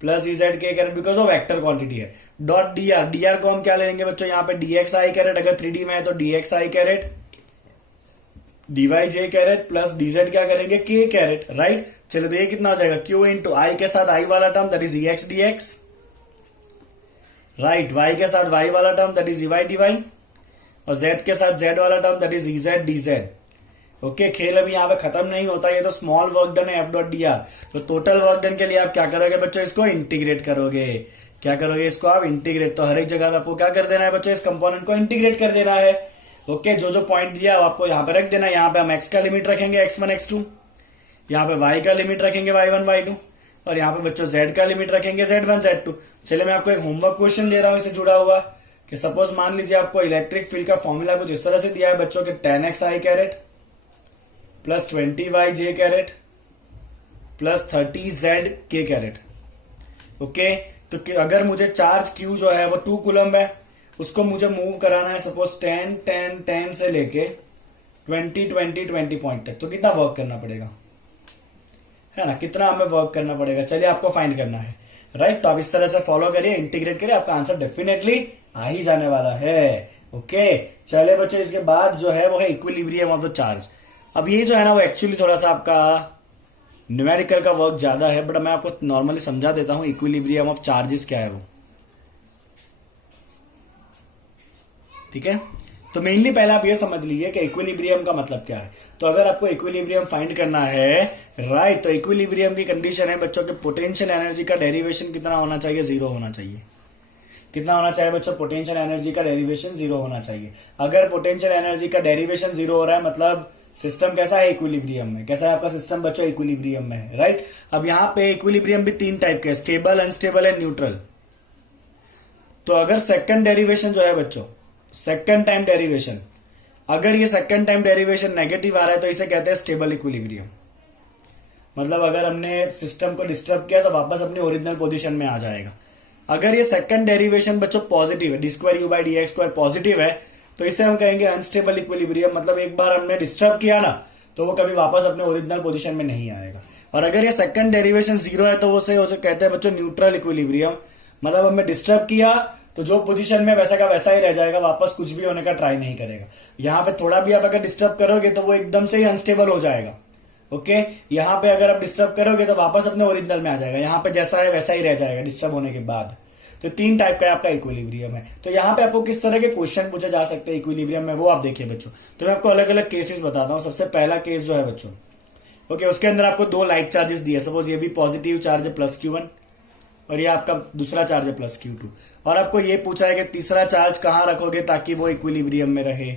प्लस ई जेड के कैरेट, बिकॉज वो वेक्टर क्वांटिटी है। Dot D are, D R को हम क्या लेंगे बच्चों, यहाँ पे डी एक्स आई कैरेट, अगर 3D में है तो डी एक्स आई कैरेट, डी वाई जे कैरेट प्लस डी जेड क्या करेंगे, के कैरेट, राइट। चलो तो ये कितना हो जाएगा, क्यू इंटू आई के साथ आई वाला term that is E X D X, right, Y के साथ वाई वाला term that is E Y D Y, और जेड के साथ जेड वाला term that is E Z D Z. Okay, खेल अभी यहाँ पे खत्म नहीं होता, ये तो स्मॉल वर्क डन है एफ डॉट डी आर। तो टोटल वर्क डन के लिए आप क्या करोगे बच्चों, इसको इंटीग्रेट करोगे। क्या करोगे, इसको आप इंटीग्रेट, तो हर एक जगह आपको क्या कर देना है बच्चों, इस कंपोनेंट को इंटीग्रेट कर देना है। ओके, जो जो पॉइंट दिया वो आपको यहाँ पे रख देना है। यहाँ पे हम एक्स का लिमिट रखेंगे x1 x2, यहाँ पे y का लिमिट रखेंगे y1 y2, और यहाँ पे बच्चों z का लिमिट रखेंगे z1 z2। चलिए मैं आपको एक होमवर्क क्वेश्चन दे रहा हूँ इससे जुड़ा हुआ, कि सपोज मान लीजिए आपको इलेक्ट्रिक फील्ड का फॉर्मूला कुछ इस तरह से दिया है बच्चों के 10x आई कैरेट प्लस 20y जे कैरेट प्लस 30z के कैरेट। ओके, तो अगर मुझे चार्ज q जो है वो 2 कूलम है, उसको मुझे मूव कराना है सपोज 10 10 10 से लेके 20 20 20 पॉइंट तक, तो कितना वर्क करना पड़ेगा, है ना, कितना हमें वर्क करना पड़ेगा, चलिए आपको फाइंड करना है, राइट। तो आप इस तरह से फॉलो करिए, इंटीग्रेट करिए, आपका आंसर डेफिनेटली आ ही जाने वाला है। ओके, चलिए बच्चों, इसके बाद जो है वो है इक्विलिब्रियम ऑफ द चार्ज। अब ये जो है ना वो एक्चुअली थोड़ा सा आपका न्यूमेरिकल का वर्क ज्यादा है, बट मैं आपको नॉर्मली समझा देता हूं इक्विलिब्रियम ऑफ चार्जेस क्या है वो। ठीक है, तो मेनली पहले आप ये समझ लीजिए कि इक्विलिब्रियम का मतलब क्या है। तो अगर आपको इक्विलिब्रियम फाइंड करना है, राइट, तो इक्विलिब्रियम की कंडीशन है बच्चों के पोटेंशियल एनर्जी का डेरिवेशन कितना होना चाहिए, 0 होना चाहिए। कितना होना चाहिए बच्चों, पोटेंशियल एनर्जी का डेरिवेशन 0 होना चाहिए। अगर पोटेंशियल एनर्जी का डेरिवेशन 0 हो रहा है मतलब सिस्टम कैसा है, इक्विलिब्रियम में। कैसा है आपका सिस्टम बच्चों, इक्विलिब्रियम में है, राइट। अब यहाँ पे इक्विलिब्रियम भी 3 टाइप के, स्टेबल, अनस्टेबल एंड न्यूट्रल। तो अगर सेकंड डेरिवेशन जो है बच्चों, सेकंड टाइम डेरिवेशन, अगर ये सेकंड टाइम डेरिवेशन नेगेटिव आ रहा है तो इसे कहते हैं स्टेबल इक्विलिब्रियम। मतलब अगर हमने सिस्टम को डिस्टर्ब किया तो वापस अपनी ओरिजिनल पोजीशन में आ जाएगा। अगर ये सेकंड डेरिवेशन बच्चों पॉजिटिव है, d2u/dx² पॉजिटिव है, तो इसे हम कहेंगे अनस्टेबल इक्विलिब्रियम। मतलब एक बार हमने डिस्टर्ब किया ना तो वो कभी वापस अपने ओरिजिनल पोजीशन में नहीं आएगा। और अगर ये सेकंड डेरिवेशन 0 है तो उसे कहते हैं बच्चों न्यूट्रल इक्विलिब्रियम। मतलब हमने डिस्टर्ब किया तो जो पोजीशन में वैसा का वैसा ही रह जाएगा, वापस कुछ भी होने का ट्राई नहीं करेगा। यहाँ पे थोड़ा भी आप अगर डिस्टर्ब करोगे तो वो एकदम से ही अनस्टेबल हो जाएगा। ओके, यहाँ पे अगर आप डिस्टर्ब करोगे तो वापस अपने ओरिजिनल में आ जाएगा। यहाँ पे जैसा है वैसा ही रह जाएगा डिस्टर्ब होने के बाद। तो 3 टाइप का आपका इक्विलिब्रियम है। तो यहाँ पे आपको किस तरह के क्वेश्चन पूछे जा सकते हैं इक्विलिब्रियम में, वो आप देखिए बच्चों। तो मैं आपको अलग अलग केसेस बताता हूँ। सबसे पहला केस जो है बच्चों, ओके, उसके अंदर आपको 2 लाइक चार्जेस दिए। सपोज ये भी पॉजिटिव चार्ज है +Q1 और ये आपका दूसरा चार्ज है +Q2। और आपको ये पूछा है कि तीसरा चार्ज कहां रखोगे ताकि वो इक्विलिब्रियम में रहे।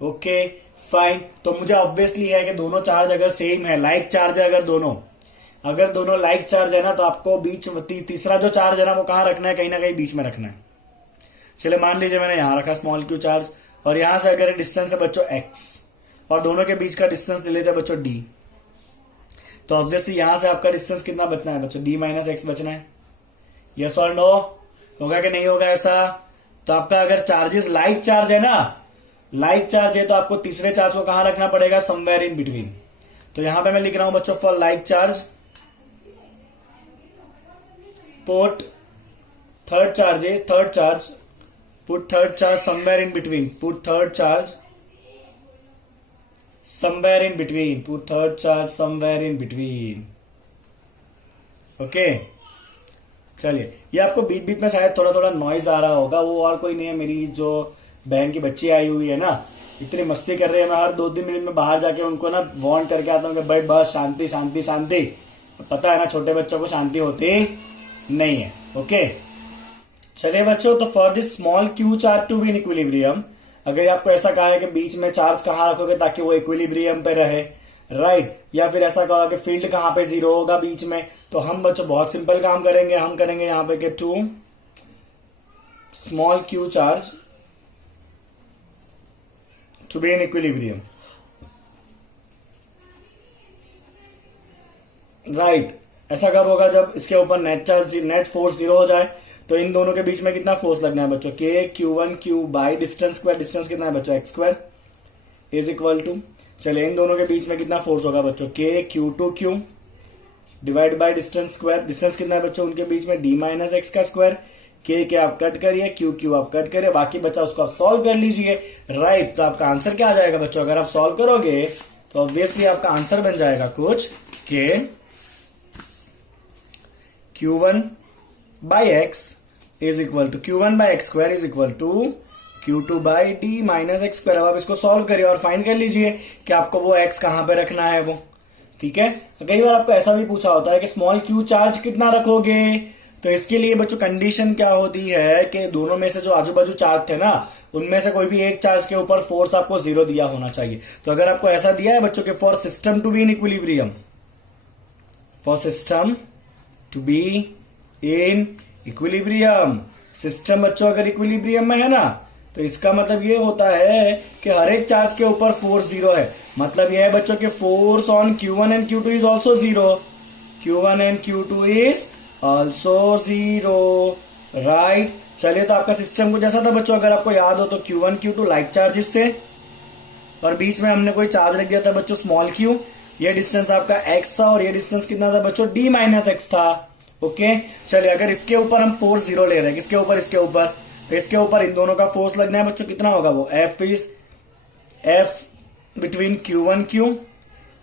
ओके फाइन, तो मुझे ऑब्वियसली है कि दोनों चार्ज अगर सेम है, लाइक चार्ज है, अगर दोनों लाइक चार्ज है ना, तो आपको बीच में तीसरा जो चार्ज है ना वो कहां रखना है, कहीं ना कहीं बीच में रखना है। चलिए मान लीजिए मैंने यहां रखा q चार्ज, और यहां से अगर डिस्टेंस है बच्चों x, और दोनों के बीच का डिस्टेंस ले लेते हैं बच्चों d, तो ऑब्वियसली यहां से आपका डिस्टेंस कितना बचना है बच्चों, d - x बचना है। यस और नो, होगा कि नहीं होगा ऐसा? तो आपका अगर चार्जेस लाइक चार्ज है ना, लाइक चार्ज है, तो आपको तीसरे चार्ज को कहां रखना पड़ेगा, समवेयर इन बिटवीन। तो यहां पे मैं लिख रहा हूं बच्चों for like charge put third charge put third charge somewhere in between, put third charge somewhere in between, put third charge somewhere in between. Okay, चलिए, ये आपको बीच बीच में शायद थोड़ा थोड़ा नॉइज आ रहा होगा, वो और कोई नहीं है, मेरी जो बहन की बच्ची आई हुई है ना, इतनी मस्ती कर रही है। मैं हर 2-3 मिनट में बाहर जाके उनको ना वार्न करके आता हूँ कि भाई बस शांति शांति शांति। पता है ना छोटे बच्चों को शांति होती नहीं है। ओके, चलिए बच्चों, तो for this small q charge to be in equilibrium, अगर आपको ऐसा कहा है कि बीच में चार्ज कहाँ रखोगे ताकि वो इक्विलिब्रियम पे रहे, राइट, या फिर ऐसा कहा कि फील्ड कहां पे 0 होगा बीच में, तो हम बच्चों बहुत सिंपल काम करेंगे। हम करेंगे यहां पे कि 2 small q charge to be in equilibrium, right. ऐसा कब होगा, जब इसके ऊपर नेट फोर्स 0 हो जाए। तो इन दोनों के बीच में कितना फोर्स लगना है बच्चों, k(q1q) by distance square, distance कितना है बच्चों x² इज इक्वल टू, चलिए इन दोनों के बीच में कितना फोर्स होगा बच्चों, k(q2q) divide by distance square, distance कितना है बच्चों उनके बीच में, d - x का स्क्वायर। k आप कट करिए, q आप कट करिए, बाकी बचा उसको आप सॉल्व कर लीजिए, राइट। तो आपका आंसर क्या आ जाएगा बच्चों, अगर आप सॉल्व करोगे तो ऑब्वियसली आपका आंसर बन जाएगा कुछ के q1/x is equal to q1/x² is equal to q2/d - x²। अब आप इसको सॉल्व करिए और फाइंड कर लीजिए कि आपको वो x कहां पे रखना है वो, ठीक है। कई बार आपको ऐसा भी पूछा होता है कि स्मॉल q चार्ज कितना रखोगे, तो इसके लिए बच्चों कंडीशन क्या होती है कि दोनों में से जो आजू बाजू चार्ज थे ना, उनमें से कोई भी एक चार्ज के ऊपर फोर्स आपको 0 दिया होना चाहिए। तो अगर आपको ऐसा दिया है बच्चों के for system to be in equilibrium, for system to be in equilibrium, system बच्चों अगर इक्विलिब्रियम में है ना, तो इसका मतलब ये होता है कि हर एक चार्ज के ऊपर फोर्स 0 है। मतलब ये है बच्चों के force on q1 and q2 is also 0, q1 and q2 is also 0, right. चलिए, तो आपका सिस्टम को जैसा था बच्चों, अगर आपको याद हो तो q1 q2 लाइक चार्जेस थे, और बीच में हमने कोई चार्ज रख दिया था बच्चों स्मॉल q। ये डिस्टेंस आपका x था और ये डिस्टेंस कितना था बच्चों, d - x था। ओके, चलिए, अगर इसके ऊपर हम फोर्स 0 ले रहे हैं, किसके ऊपर, इसके ऊपर, तो इसके ऊपर इन दोनों का फोर्स लगना है बच्चों, कितना होगा वो, F between q1q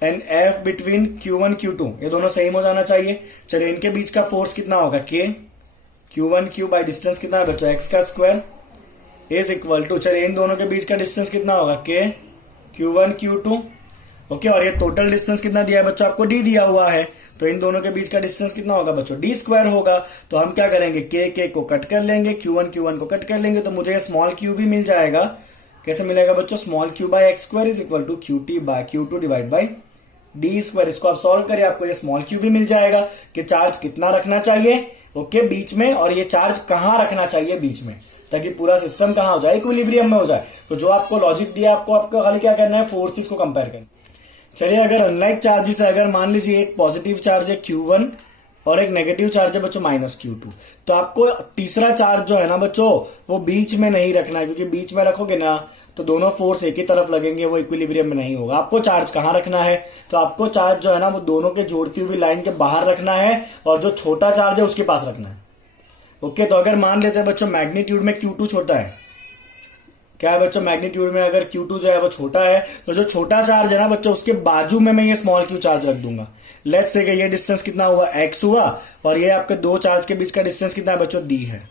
and F between Q1 Q2, ये दोनों सेम हो जाना चाहिए। चलिए इनके बीच का फोर्स कितना होगा, K Q1 Q by distance कितना है बच्चों, x का स्क्वायर इज इक्वल टू, चलिए इन दोनों के बीच का डिस्टेंस कितना होगा, K Q1 Q2। ओके, और ये टोटल डिस्टेंस कितना दिया है बच्चों, आपको d दिया हुआ है, तो इन दोनों के बीच का डिस्टेंस कितना होगा बच्चों, d स्क्वायर होगा। तो हम क्या करेंगे, K को कट कर लेंगे, Q1 को कट कर लेंगे, तो मुझे स्मॉल q भी मिल जाएगा। कैसे मिलेगा बच्चों, small q by X square is equal to Q2 divide by D square. इसको आप सॉल्व करिए, आपको ये स्मॉल q भी मिल जाएगा कि चार्ज कितना रखना चाहिए ओके बीच में, और ये चार्ज कहाँ रखना चाहिए बीच में, ताकि पूरा सिस्टम कहाँ हो जाए, इक्विलिब्रियम में हो जाए। तो जो आपको लॉजिक दिया आपको खाली क्या करना है, फोर्सेस को कंपेयर करना। चलिए अगर अनलाइक चार्जेस है, अगर मान लीजिए एक पॉजिटिव चार्ज है Q1 और एक नेगेटिव चार्ज है बच्चों -Q2, तो आपको तीसरा चार्ज जो है ना बच्चों वो बीच में नहीं रखना है, क्योंकि बीच में रखोगे ना तो दोनों फोर्स एक ही तरफ लगेंगे, वो इक्विलिब्रियम में नहीं होगा। आपको चार्ज कहाँ रखना है, तो आपको चार्ज जो है ना वो दोनों के जोड़ती हुई लाइन के बाहर रखना है, और जो छोटा चार्ज है उसके पास रखना है। ओके, तो अगर मान लेते हैं बच्चों मैग्नीट्यूड में Q2 छोटा है, क्या है बच्चों, मैग्नीट्यूड में अगर Q2 जो है वो छोटा है, तो जो छोटा चार्ज है ना बच्चों उसके बाजू में मैं ये स्मॉल q चार्ज रख दूंगा। लेट्स से ये डिस्टेंस कितना हुआ, x हुआ, और ये आपके दो चार्ज के बीच का डिस्टेंस कितना है बच्चों, d है।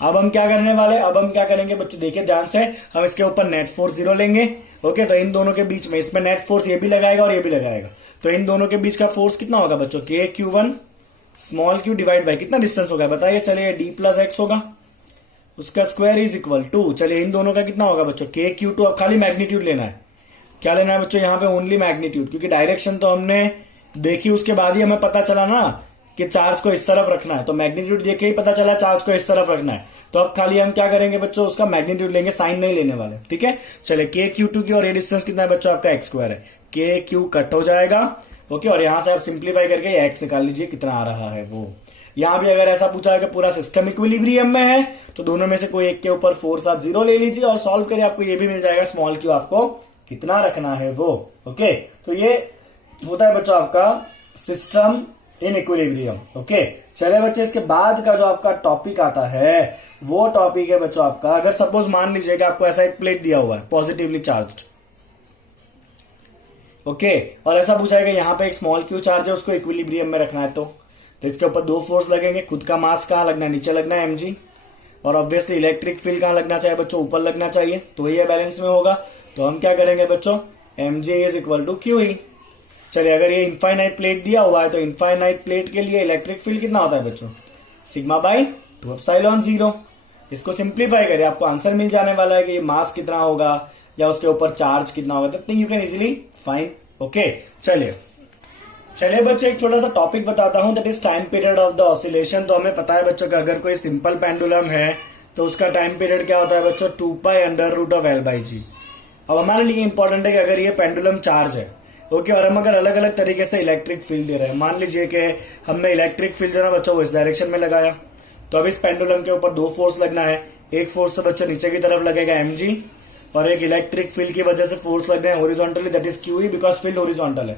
अब हम क्या करने वाले, अब हम क्या करेंगे बच्चों, देखिए ध्यान से, हम इसके ऊपर नेट फोर्स 0 लेंगे। ओके, तो इन दोनों के बीच में, इसमें नेट फोर्स ये भी लगाएगा और ये भी लगाएगा, तो इन दोनों के बीच का फोर्स कितना होगा बच्चों, K Q1 small q divide by कितना डिस्टेंस होगा बताइए, चलिए d प्लस एक्स होगा, उसका स्क्वायर इज इक्वल टू, चलिए इन दोनों का कितना होगा बच्चों, K Q2। अब खाली मैग्नीट्यूड लेना है, क्या लेना है बच्चों, यहाँ पे ओनली मैग्नीट्यूड, क्योंकि डायरेक्शन तो हमने देखी, उसके बाद ही हमें पता चला ना कि चार्ज को इस तरफ रखना है, तो मैग्नीट्यूड देखे ही पता चला चार्ज को इस तरफ रखना है। तो अब खाली हम क्या करेंगे बच्चों, उसका मैग्नीट्यूड लेंगे, साइन नहीं लेने वाले, ठीक है। चलिए K Q2 की, और ये डिस्टेंस कितना है बच्चों आपका x स्क्वायर है, K Q कट हो जाएगा। ओके, और यहां से आप सिंप्लीफाई करके x निकाल लीजिए कितना आ रहा है वो। यहां भी अगर ऐसा पूछा है कि पूरा सिस्टम इक्विलिब्रियम में है, तो दोनों में से कोई एक के ऊपर फोर्स आप 0 ले लीजिए और सॉल्व करिए, आपको ये भी मिल जाएगा स्मॉल q आपको कितना रखना है वो। ओके, तो ये होता है बच्चों आपका सिस्टम इन इक्विलिब्रियम। ओके, चले बच्चे, इसके बाद का जो आपका टॉपिक आता है वो टॉपिक है बच्चों आपका, अगर सपोज मान लीजिए कि आपको ऐसा एक प्लेट दिया हुआ है पॉजिटिवली चार्ज्ड, ओके, और ऐसा पूछा है कि यहाँ पे एक स्मॉल q चार्ज है, उसको इक्विलिब्रियम में रखना है, तो इसके ऊपर दो फोर्स लगेंगे, खुद का मास कहाँ लगना है, नीचे लगना है mg, और ऑब्वियसली इलेक्ट्रिक फील्ड कहाँ लगना चाहिए बच्चों, ऊपर लगना चाहिए, तो ये बैलेंस में होगा। तो हम क्या करेंगे बच्चों, mj is equal to QE। चलिए अगर ये इनफाइनाइट प्लेट दिया हुआ है, तो इनफाइनाइट प्लेट के लिए इलेक्ट्रिक फील्ड कितना होता है बच्चों, सिग्मा बाई 2 एप्सिलॉन 0। इसको सिंप्लीफाई करिए, आपको आंसर मिल जाने वाला है कि मास कितना होगा या उसके ऊपर चार्ज कितना होगा, that thing you can easily find. Okay, चलिए बच्चों एक छोटा सा टॉपिक बताता हूं, that is time period of the oscillation. तो हमें पता है बच्चों कि अगर कोई सिंपल पेंडुलम है तो उसका टाइम पीरियड क्या होता है बच्चों, 2π√L/g। अब हमारे लिए इंपॉर्टेंट है कि अगर ये पेंडुलम चार्ज है, ओके, और हम अगर अलग अलग तरीके से इलेक्ट्रिक फील्ड दे रहे हैं, मान लीजिए कि हमने इलेक्ट्रिक फील्ड जो है बच्चों वो इस डायरेक्शन में लगाया, तो अब इस पेंडुलम के ऊपर दो फोर्स लगना है, एक फोर्स तो बच्चों नीचे की तरफ लगेगा mg, और एक इलेक्ट्रिक फील्ड की वजह से फोर्स लगना है horizontally, that is QE, because field horizontal है।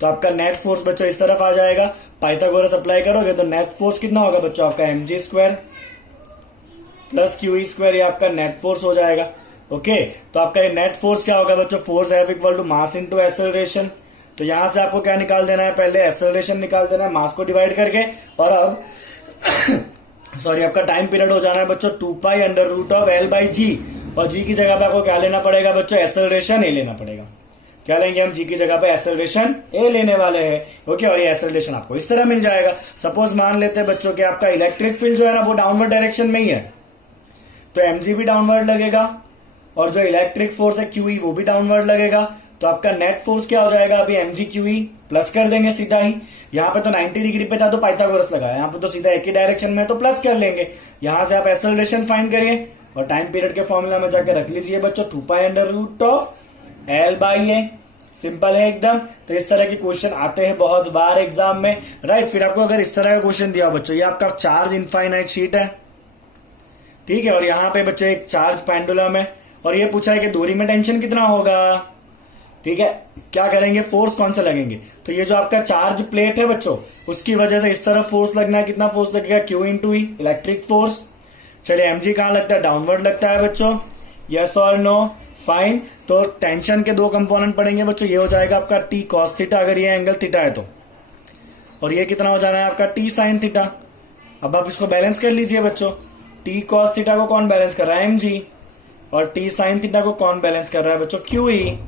तो आपका नेट फोर्स बच्चों इस तरफ आ जाएगा, पाइथागोरस अप्लाई करोगे तो नेट फोर्स कितना होगा बच्चों आपका mg square plus QE square, ये आपका नेट फोर्स हो जाएगा। ओके, तो आपका ये नेट फोर्स क्या होगा बच्चों, force F equal to mass into acceleration. तो यहां से आपको क्या निकाल देना है, पहले एक्सेलरेशन निकाल देना है मास को डिवाइड करके, और अब सॉरी आपका टाइम पीरियड हो जाना है बच्चों 2π√L/g, और g की जगह पे आपको क्या लेना पड़ेगा बच्चों, एक्सेलरेशन a लेना पड़ेगा। क्या लेंगे हम, g की जगह पे एक्सेलरेशन a लेने वाले हैं। ओके, और ये एक्सेलरेशन आपको इस तरह मिल जाएगा। सपोज मान लेते हैं बच्चों कि आपका इलेक्ट्रिक फील्ड जो है ना वो डाउनवर्ड डायरेक्शन में ही है, तो mg भी डाउनवर्ड लगेगा, और जो इलेक्ट्रिक फोर्स है QE वो भी डाउनवर्ड लगेगा। तो आपका नेट फोर्स क्या हो जाएगा, अभी mg QE प्लस कर देंगे सीधा ही, यहाँ पे तो 90 डिग्री पे था तो पाइथागोरस लगाया, यहाँ पे तो सीधा एक ही डायरेक्शन में तो प्लस कर लेंगे। यहां से आप एक्सेलरेशन फाइंड करिए और टाइम पीरियड के फॉर्मूला में जाकर रख लीजिए बच्चों 2π√L/a। सिंपल है एकदम। तो इस तरह के क्वेश्चन आते हैं बहुत बार एग्जाम में, राइट। फिर आपको अगर इस तरह का क्वेश्चन दिया बच्चों, ये आपका चार्ज इनफाइनाइट शीट है, ठीक है, और यहाँ पे बच्चे एक चार्ज पेंडुलम है, और ये पूछा है कि दूरी में टेंशन कितना होगा, ठीक है, क्या करेंगे, फोर्स कौन सा लगेंगे। तो ये जो आपका चार्ज प्लेट है बच्चों, उसकी वजह से इस तरफ फोर्स लगना है, कितना फोर्स लगेगा, Q इंटू ई, इलेक्ट्रिक फोर्स। चलिए mg कहां लगता है, डाउनवर्ड लगता है बच्चों, यस और नो। फाइन। तो टेंशन के दो कंपोनेंट पड़ेंगे बच्चों, ये हो जाएगा आपका टी कॉस थीटा अगर ये एंगल थीटा है तो, और ये कितना हो जाना है आपका टी साइन थीटा। अब आप इसको बैलेंस कर लीजिए बच्चों, टी कॉस थीटा को कौन बैलेंस कर रहा है, एम जी, और टी साइन थीटा को कौन बैलेंस कर रहा है बच्चों, Q E.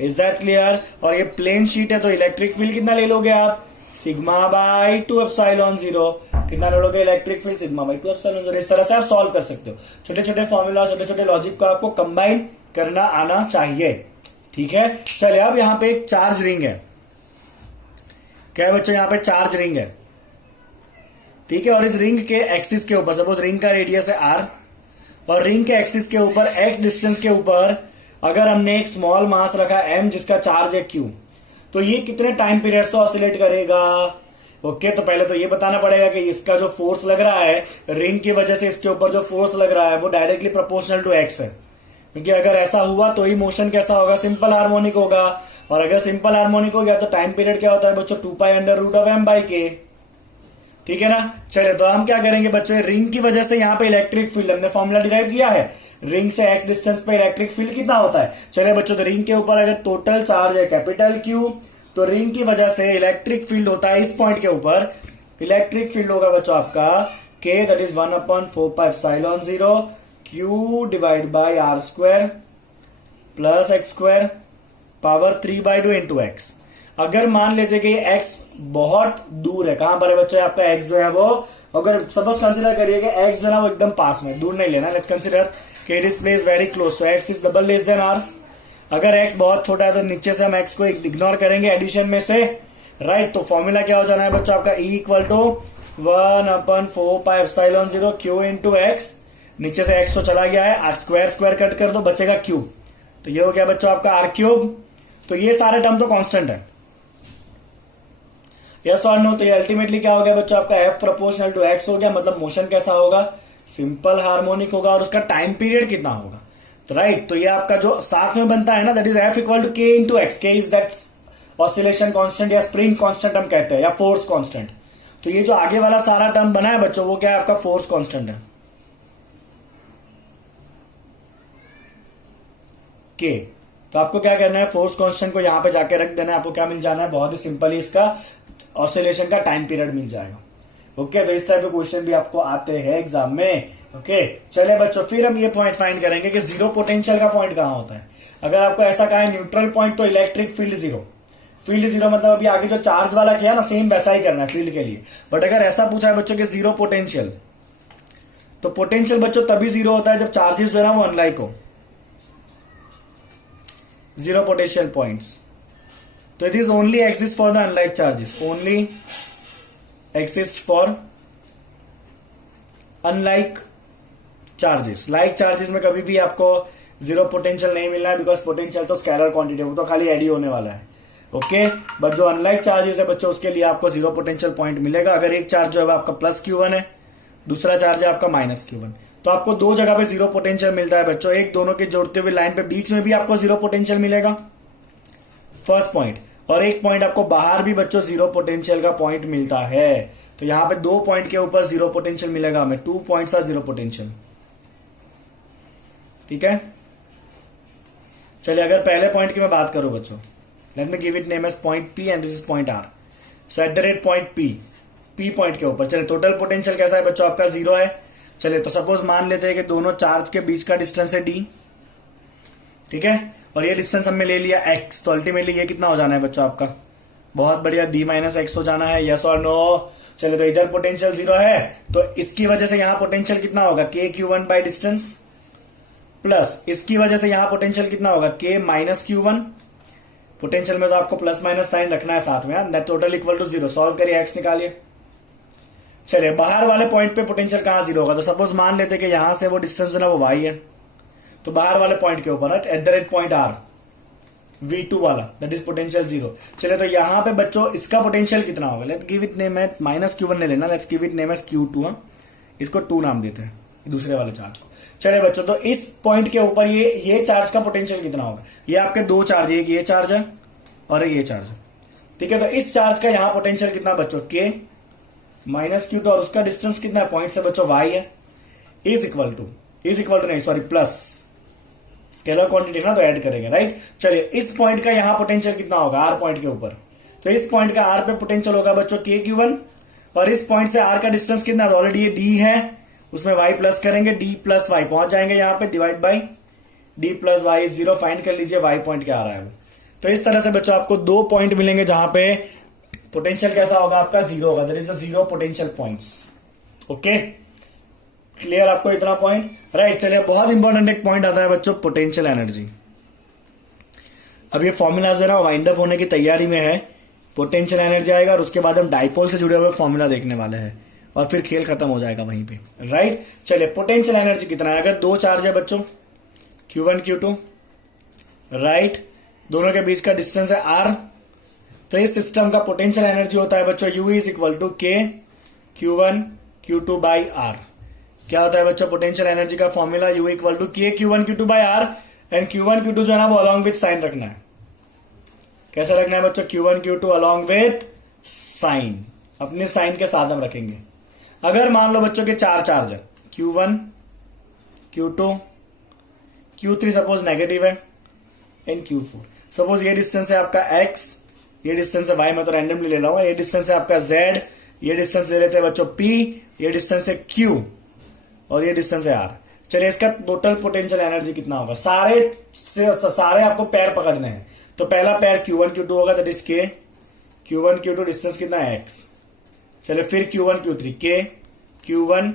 Is that clear. और ये प्लेन शीट है तो इलेक्ट्रिक फील्ड कितना ले लोगे आप, सिग्मा बाई 2 एप्सिलॉन 0। कितना ले लोगे electric field, sigma by 2 epsilon 0। इस तरह से आप सॉल्व कर सकते हो। छोटे छोटे फॉर्मूला, छोटे छोटे लॉजिक को आपको कंबाइन करना आना चाहिए, ठीक है। चलिए अब यहां पे एक चार्ज रिंग है, क्या है बच्चों, यहां पे चार्ज रिंग है, ठीक है। और इस रिंग के एक्सिस के ऊपर, सपोज रिंग का रेडियस है आर, और रिंग के एक्सिस के ऊपर एक्स डिस्टेंस के ऊपर अगर हमने एक स्मॉल मास रखा एम जिसका चार्ज है क्यू, तो ये कितने टाइम पीरियड से ऑसिलेट करेगा। ओके, तो पहले तो ये बताना पड़ेगा कि इसका जो फोर्स लग रहा है रिंग की वजह से, इसके ऊपर जो फोर्स लग रहा है वो डायरेक्टली प्रोपोर्शनल टू एक्स है, क्योंकि अगर ऐसा हुआ तो ही मोशन कैसा होगा, सिंपल हार्मोनिक होगा। और अगर सिंपल हार्मोनिक हो गया तो टाइम पीरियड क्या होता है बच्चों, 2π√m/k, ठीक है ना। चलिए तो हम क्या करेंगे बच्चों, रिंग की वजह से यहाँ पे इलेक्ट्रिक फील्ड हमने फॉर्मूला डिराइव किया है, रिंग से एक्स डिस्टेंस पे इलेक्ट्रिक फील्ड कितना होता है। चलिए बच्चों, तो रिंग के ऊपर अगर टोटल चार्ज है कैपिटल क्यू, तो रिंग की वजह से इलेक्ट्रिक फील्ड होता है इस पॉइंट के ऊपर, इलेक्ट्रिक फील्ड होगा बच्चों आपका k, that is 1/4π0 q divide by R square plus X square power 3/2 into X. अगर मान लेते कि x बहुत दूर है, कहां पर है बच्चों आपका x जो है वो, अगर सपोज कंसिडर करिए कि x जो है ना वो एकदम पास में, दूर नहीं लेना, लेट्स कंसिडर कि it is place very close, so x is double less than r। अगर x बहुत छोटा है तो नीचे से हम x को इग्नोर करेंगे एडिशन में से, राइट। तो फॉर्मूला क्या हो जाना है बच्चों आपका, E equal to 1/4π0 q into X, नीचे से x तो चला गया है, r स्क्वायर स्क्वायर कट कर दो, बचेगा q, तो ये हो गया बच्चों आपका r³। तो ये सारे टर्म तो कांस्टेंट है, यस और नो। तो ये अल्टीमेटली क्या हो गया बच्चों आपका f प्रोपोर्शनल टू x हो गया, मतलब मोशन कैसा होगा, सिंपल हार्मोनिक होगा, और उसका टाइम पीरियड कितना होगा, तो राइट। तो ये आपका जो साथ में बनता है ना, that is f equal to k into x, K is that oscillation constant या स्प्रिंग कांस्टेंट हम कहते हैं, या फोर्स कांस्टेंट। तो ये जो आगे वाला सारा टर्म बना है बच्चों वो क्या है आपका, फोर्स कांस्टेंट है के। तो आपको क्या करना है, फोर्स कांस्टेंट को यहां पे जाके रख देना है, आपको क्या मिल जाना है, बहुत ही सिंपल ही इसका ऑसिलेशन का टाइम पीरियड मिल जाएगा। ओके, तो इस टाइप के क्वेश्चन भी आपको आते हैं एग्जाम में। ओके, चले बच्चों, फिर हम ये पॉइंट फाइंड करेंगे कि जीरो पोटेंशियल का पॉइंट कहां होता है। अगर आपको ऐसा कहा है न्यूट्रल पॉइंट, तो electric field zero, field zero मतलब अभी आगे जो चार्ज वाला किया ना सेम वैसा ही करना है फील्ड के लिए। बट अगर ऐसा पूछा है बच्चों के जीरो पोटेंशियल, तो पोटेंशियल बच्चों तभी जीरो होता है जब चार्जेस जो है ना वो अनलाइक हो, जीरो पोटेंशियल पॉइंट्स। तो it is only exist for the unlike charges, only exist for unlike charges. Like charges में कभी भी आपको जीरो पोटेंशियल नहीं मिलना है, बिकॉज पोटेंशियल तो स्केलर क्वांटिटी है, वो तो खाली एड ही होने वाला है। ओके, बट जो अनलाइक चार्जेस है बच्चों उसके लिए आपको जीरो पोटेंशियल पॉइंट मिलेगा। अगर एक चार्ज जो है आपका प्लस Q1 है, दूसरा चार्ज है आपका माइनस Q1, तो आपको दो जगह पे जीरो पोटेंशियल मिलता है बच्चों। एक दोनों के जोड़ते हुए लाइन पे बीच में भी आपको जीरो पोटेंशियल मिलेगा, फर्स्ट पॉइंट, और एक पॉइंट आपको बाहर भी बच्चों जीरो पोटेंशियल का पॉइंट मिलता है। तो यहां पे दो पॉइंट के ऊपर जीरो पोटेंशियल मिलेगा हमें, 2 पॉइंट्स आर जीरो पोटेंशियल, ठीक है। चलिए अगर पहले पॉइंट की मैं बात करूं बच्चों, let me give it name as point P and this is point R। So at the rate point P point के ऊपर, चलिए टोटल पोटेंशियल कैसा है बच्चों आपका, जीरो है। चलिए तो सपोज मान लेते हैं कि दोनों चार्ज के बीच का डिस्टेंस है D, ठीक है, और ये डिस्टेंस हमने ले लिया x, तो अल्टीमेटली ये कितना हो जाना है बच्चों आपका, बहुत बढ़िया, d माइनस एक्स हो जाना है, यस और नो। चलिए तो इधर पोटेंशियल जीरो है, तो इसकी वजह से यहां पोटेंशियल कितना होगा, k/q1 बाय डिस्टेंस, प्लस इसकी वजह से यहां पोटेंशियल कितना होगा, k माइनस Q1। पोटेंशियल में तो आपको प्लस माइनस साइन रखना है साथ में, that total equal to zero. Solve करिए, x निकालिए। चलिए बाहर वाले पॉइंट पे पोटेंशियल कहां जीरो होगा, तो सपोज मान लेते कि यहां से वो डिस्टेंस जो है वो y है, तो बाहर वाले पॉइंट के ऊपर eight the rate point R, V2 वाला, दैट इज पोटेंशियल जीरो। चलिए तो यहां पे बच्चों इसका पोटेंशियल कितना होगा, लेट्स गिव इट नेम है माइनस Q1 नहीं लेना, let's give it name as Q2, इसको 2 नाम देते हैं दूसरे वाले चार्ज को। चलिए बच्चों, तो इस पॉइंट के ऊपर ये चार्ज का पोटेंशियल कितना होगा, ये आपके दो चार्ज, एक ये चार्ज है और एक ये चार्ज है, ठीक है। तो इस चार्ज का यहां पोटेंशियल कितना बच्चों, k माइनस Q2, और उसका डिस्टेंस कितना है पॉइंट से बच्चों, y है, इज इक्वल टू नहीं सॉरी प्लस स्केलर क्वांटिटी ना, तो ऐड करेंगे, राइट। चलिए इस पॉइंट का यहां पोटेंशियल कितना होगा आर पॉइंट के ऊपर, तो इस पॉइंट का आर पे पोटेंशियल होगा बच्चों के Q1, और इस पॉइंट से आर का डिस्टेंस कितना, ऑलरेडी ये डी है, उसमें y प्लस करेंगे, डी प्लस वाई पहुंच जाएंगे यहाँ पे, divide by D plus Y is 0, find कर लीजिए y पॉइंट क्या आ रहा है वो। तो इस तरह से बच्चों आपको 2 पॉइंट मिलेंगे जहां पे पोटेंशियल कैसा होगा आपका, 0 होगा, that is 0 potential points. Okay, clear आपको इतना पॉइंट, राइट। चलिए बहुत इंपॉर्टेंट एक पॉइंट आता है बच्चों, पोटेंशियल एनर्जी। अब ये फॉर्मूला जो है ना वाइंड अप होने की तैयारी में है, पोटेंशियल एनर्जी आएगा और उसके बाद हम डाइपोल से जुड़े हुए फॉर्मूला देखने वाले हैं और फिर खेल खत्म हो जाएगा वहीं पे, राइट। चलिए पोटेंशियल एनर्जी कितना है, अगर 2 चार्ज है बच्चों Q1 Q2, राइट, दोनों के बीच का डिस्टेंस है R, तो इस सिस्टम का पोटेंशियल एनर्जी होता है बच्चों U is equal to K Q1 Q2 by R। क्या होता है बच्चों पोटेंशियल एनर्जी का formula, U equal to K Q1 Q2 by R, and Q1 Q2 जो है ना वो अलॉन्ग विथ साइन रखना है। कैसे रखना है बच्चों, Q1 Q2 along with sign, अपने साइन के साथ हम रखेंगे। अगर मान लो बच्चों के 4 चार्ज है, Q1 Q2 Q3 suppose negative है, एंड Q4, सपोज ये डिस्टेंस है आपका x, ये डिस्टेंस है y, मैं तो रैंडमली ले रहा हूं, ये डिस्टेंस है आपका z, ये डिस्टेंस ले लेते हैं बच्चों p, ये डिस्टेंस है q, और ये डिस्टेंस है r। चलिए इसका टोटल पोटेंशियल एनर्जी कितना होगा, सारे आपको पैर पकड़ने हैं, तो पहला पैर Q1 Q2 होगा, that is K Q1 Q2, distance कितना है x। चलिए फिर Q1 Q3 K Q1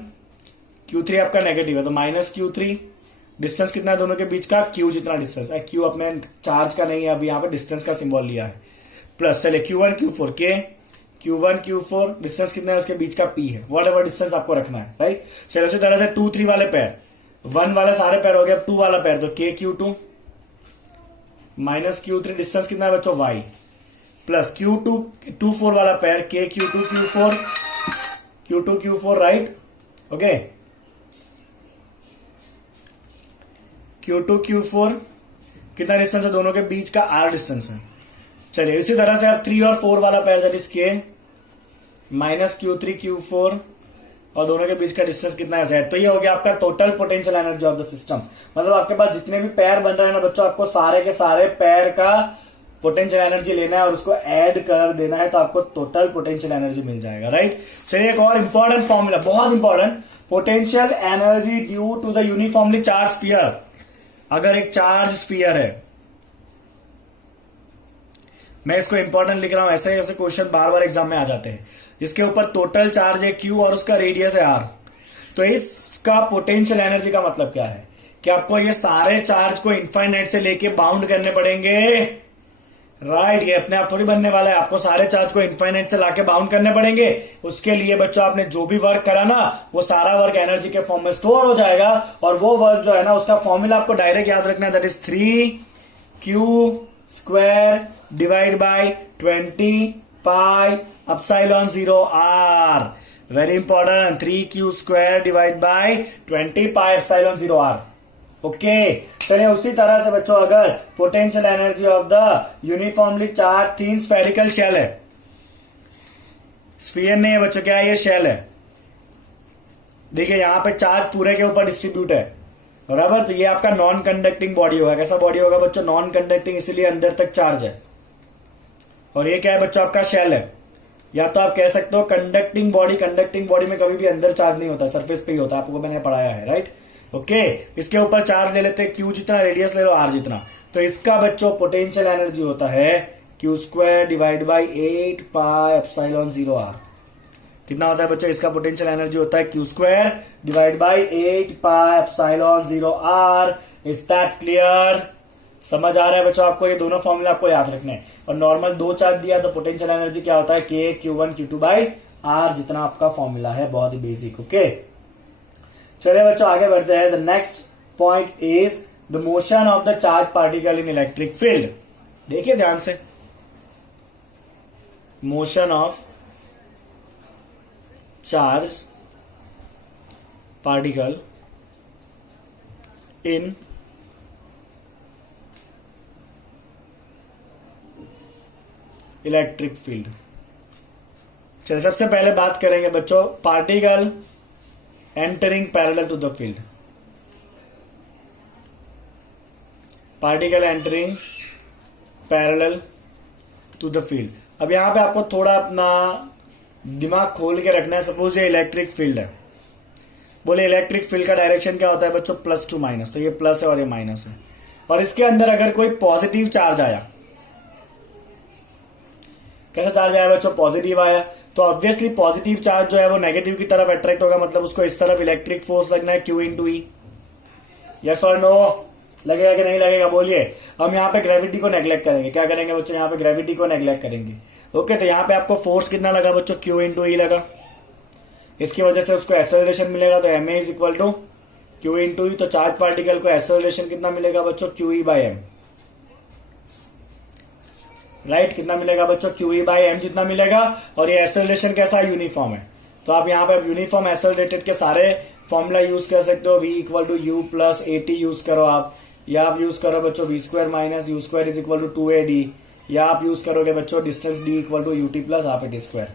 Q3 आपका नेगेटिव है तो माइनस Q3, डिस्टेंस कितना है दोनों के बीच का, Q जितना डिस्टेंस है, Q अपने चार्ज का नहीं है, अभी यहाँ पे डिस्टेंस का सिंबल लिया है, प्लस चलिए Q1 Q4 K Q1 Q4, distance कितना है उसके बीच का P है, वॉट एवर डिस्टेंस आपको रखना है, राइट। चलिए उसी तरह से 2 3 वाले पैर, 1 वाले सारे पैर हो गए, अब 2 वाला पैर, तो K Q2 minus Q3, distance कितना है बच्चों y, प्लस Q2 2 4 वाला पैर, K Q2 Q4 right, okay, Q2 Q4 कितना डिस्टेंस है दोनों के बीच का, R डिस्टेंस है। चलिए इसी तरह से आप 3 और 4 वाला पैर, that is K minus Q3 Q4, और दोनों के बीच का डिस्टेंस कितना है Z। तो ये हो गया आपका total potential energy of the system. मतलब आपके पास जितने भी पैर बन रहे हैं ना बच्चों, आपको सारे के सारे पैर का पोटेंशियल एनर्जी लेना है और उसको ऐड कर देना है, तो आपको टोटल पोटेंशियल एनर्जी मिल जाएगा, राइट। चलिए एक और इंपॉर्टेंट फॉर्मूला, बहुत important, potential energy due to the uniformly charge sphere. अगर एक चार्ज स्फीयर है, मैं इसको इंपॉर्टेंट लिख रहा हूं, ऐसे ऐसे क्वेश्चन बार बार एग्जाम में आ जाते हैं, जिसके ऊपर टोटल चार्ज है Q और उसका रेडियस है R, तो इसका पोटेंशियल एनर्जी का मतलब क्या है कि आपको ये सारे चार्ज को इनफाइनाइट से लेके बाउंड करने पड़ेंगे, राइट। ये अपने आप थोड़ी बनने वाला है, आपको सारे चार्ज को इनफाइनाइट से लाके बाउंड करने पड़ेंगे। उसके लिए बच्चों आपने जो भी वर्क करा ना, वो सारा वर्क एनर्जी के फॉर्म में स्टोर हो जाएगा, और वो वर्क जो है ना उसका फॉर्मूला आपको डायरेक्ट याद रखना है, that is 3Q² divide by 20 pi epsilon 0 R, very important, 3Q² divide by 20 pi epsilon 0 R। Okay, चलिए उसी तरह से बच्चों अगर potential energy of the uniformly charge thin spherical shell है, स्फीयर नहीं है बच्चों, क्या है ये, शेल है। देखिए यहां पे चार्ज पूरे के ऊपर डिस्ट्रीब्यूट है, बराबर, तो ये आपका नॉन कंडक्टिंग बॉडी होगा। कैसा बॉडी होगा बच्चों, नॉन कंडक्टिंग, इसीलिए अंदर तक चार्ज है। और ये क्या है बच्चों, आपका शेल है, या तो आप कह सकते हो कंडक्टिंग बॉडी। कंडक्टिंग बॉडी में कभी भी अंदर चार्ज नहीं होता, सरफेस पे ही होता, आपको मैंने पढ़ाया है, राइट। ओके, इसके ऊपर चार्ज ले लेते हैं, Q जितना, रेडियस ले लो R जितना, तो इसका बच्चों पोटेंशियल एनर्जी होता है Q² divide by 8 pi epsilon 0 R। कितना होता है बच्चों, इसका पोटेंशियल एनर्जी होता है Q² divide by 8 pi epsilon 0 R। Is that clear? समझ आ रहा है बच्चों आपको? ये दोनों फॉर्मूला आपको याद रखने हैं। और नॉर्मल 2 चार्ज दिया तो पोटेंशियल एनर्जी क्या होता है, K Q1 Q2 by R, जितना आपका फॉर्मूला है, बहुत ही बेसिक। ओके, चलिए बच्चों आगे बढ़ते हैं। The next point is the motion of the charge particle in electric field. देखिए ध्यान से, motion of charge particle in electric field. चलिए सबसे पहले बात करेंगे बच्चों particle entering parallel to the field. Particle entering parallel to the field. अब यहां पे आपको थोड़ा अपना दिमाग खोल के रखना है। सपोज ये इलेक्ट्रिक फील्ड है, बोले इलेक्ट्रिक फील्ड का डायरेक्शन क्या होता है बच्चों, प्लस टू माइनस। तो ये प्लस है और ये माइनस है, और इसके अंदर अगर कोई पॉजिटिव चार्ज आया, कैसा चार्ज आया बच्चों, पॉजिटिव आया, तो ऑब्वियसली पॉजिटिव चार्ज जो है वो नेगेटिव की तरफ अट्रैक्ट होगा, मतलब उसको इस तरफ इलेक्ट्रिक फोर्स लगना है Q इंटू ई। यस और नो, लगेगा कि नहीं लगेगा बोलिए। हम यहाँ पे ग्रेविटी को नेग्लेक्ट करेंगे, क्या करेंगे बच्चों, यहाँ पे ग्रेविटी को नेग्लेक्ट करेंगे। ओके, तो यहाँ पे आपको फोर्स कितना लगा बच्चों, Q इंटू ई लगा, इसकी वजह से उसको एक्सेलरेशन मिलेगा, तो ma is equal to Q into E. तो चार्ज पार्टिकल को एक्सेलरेशन कितना मिलेगा बच्चों, QE बाई एम। राइट, कितना मिलेगा बच्चों, QE बाई एम जितना मिलेगा। और ये एक्सेलरेशन कैसा यूनिफॉर्म है, तो आप यहाँ पे यूनिफॉर्म एक्सेलरेटेड के सारे फॉर्मूला यूज कर सकते हो। V equal to u plus a t use करो आप, या आप यूज करो बच्चों V square minus u square is equal to 2AD, या आप यूज करोगे बच्चों distance D equal to UT plus half AT square.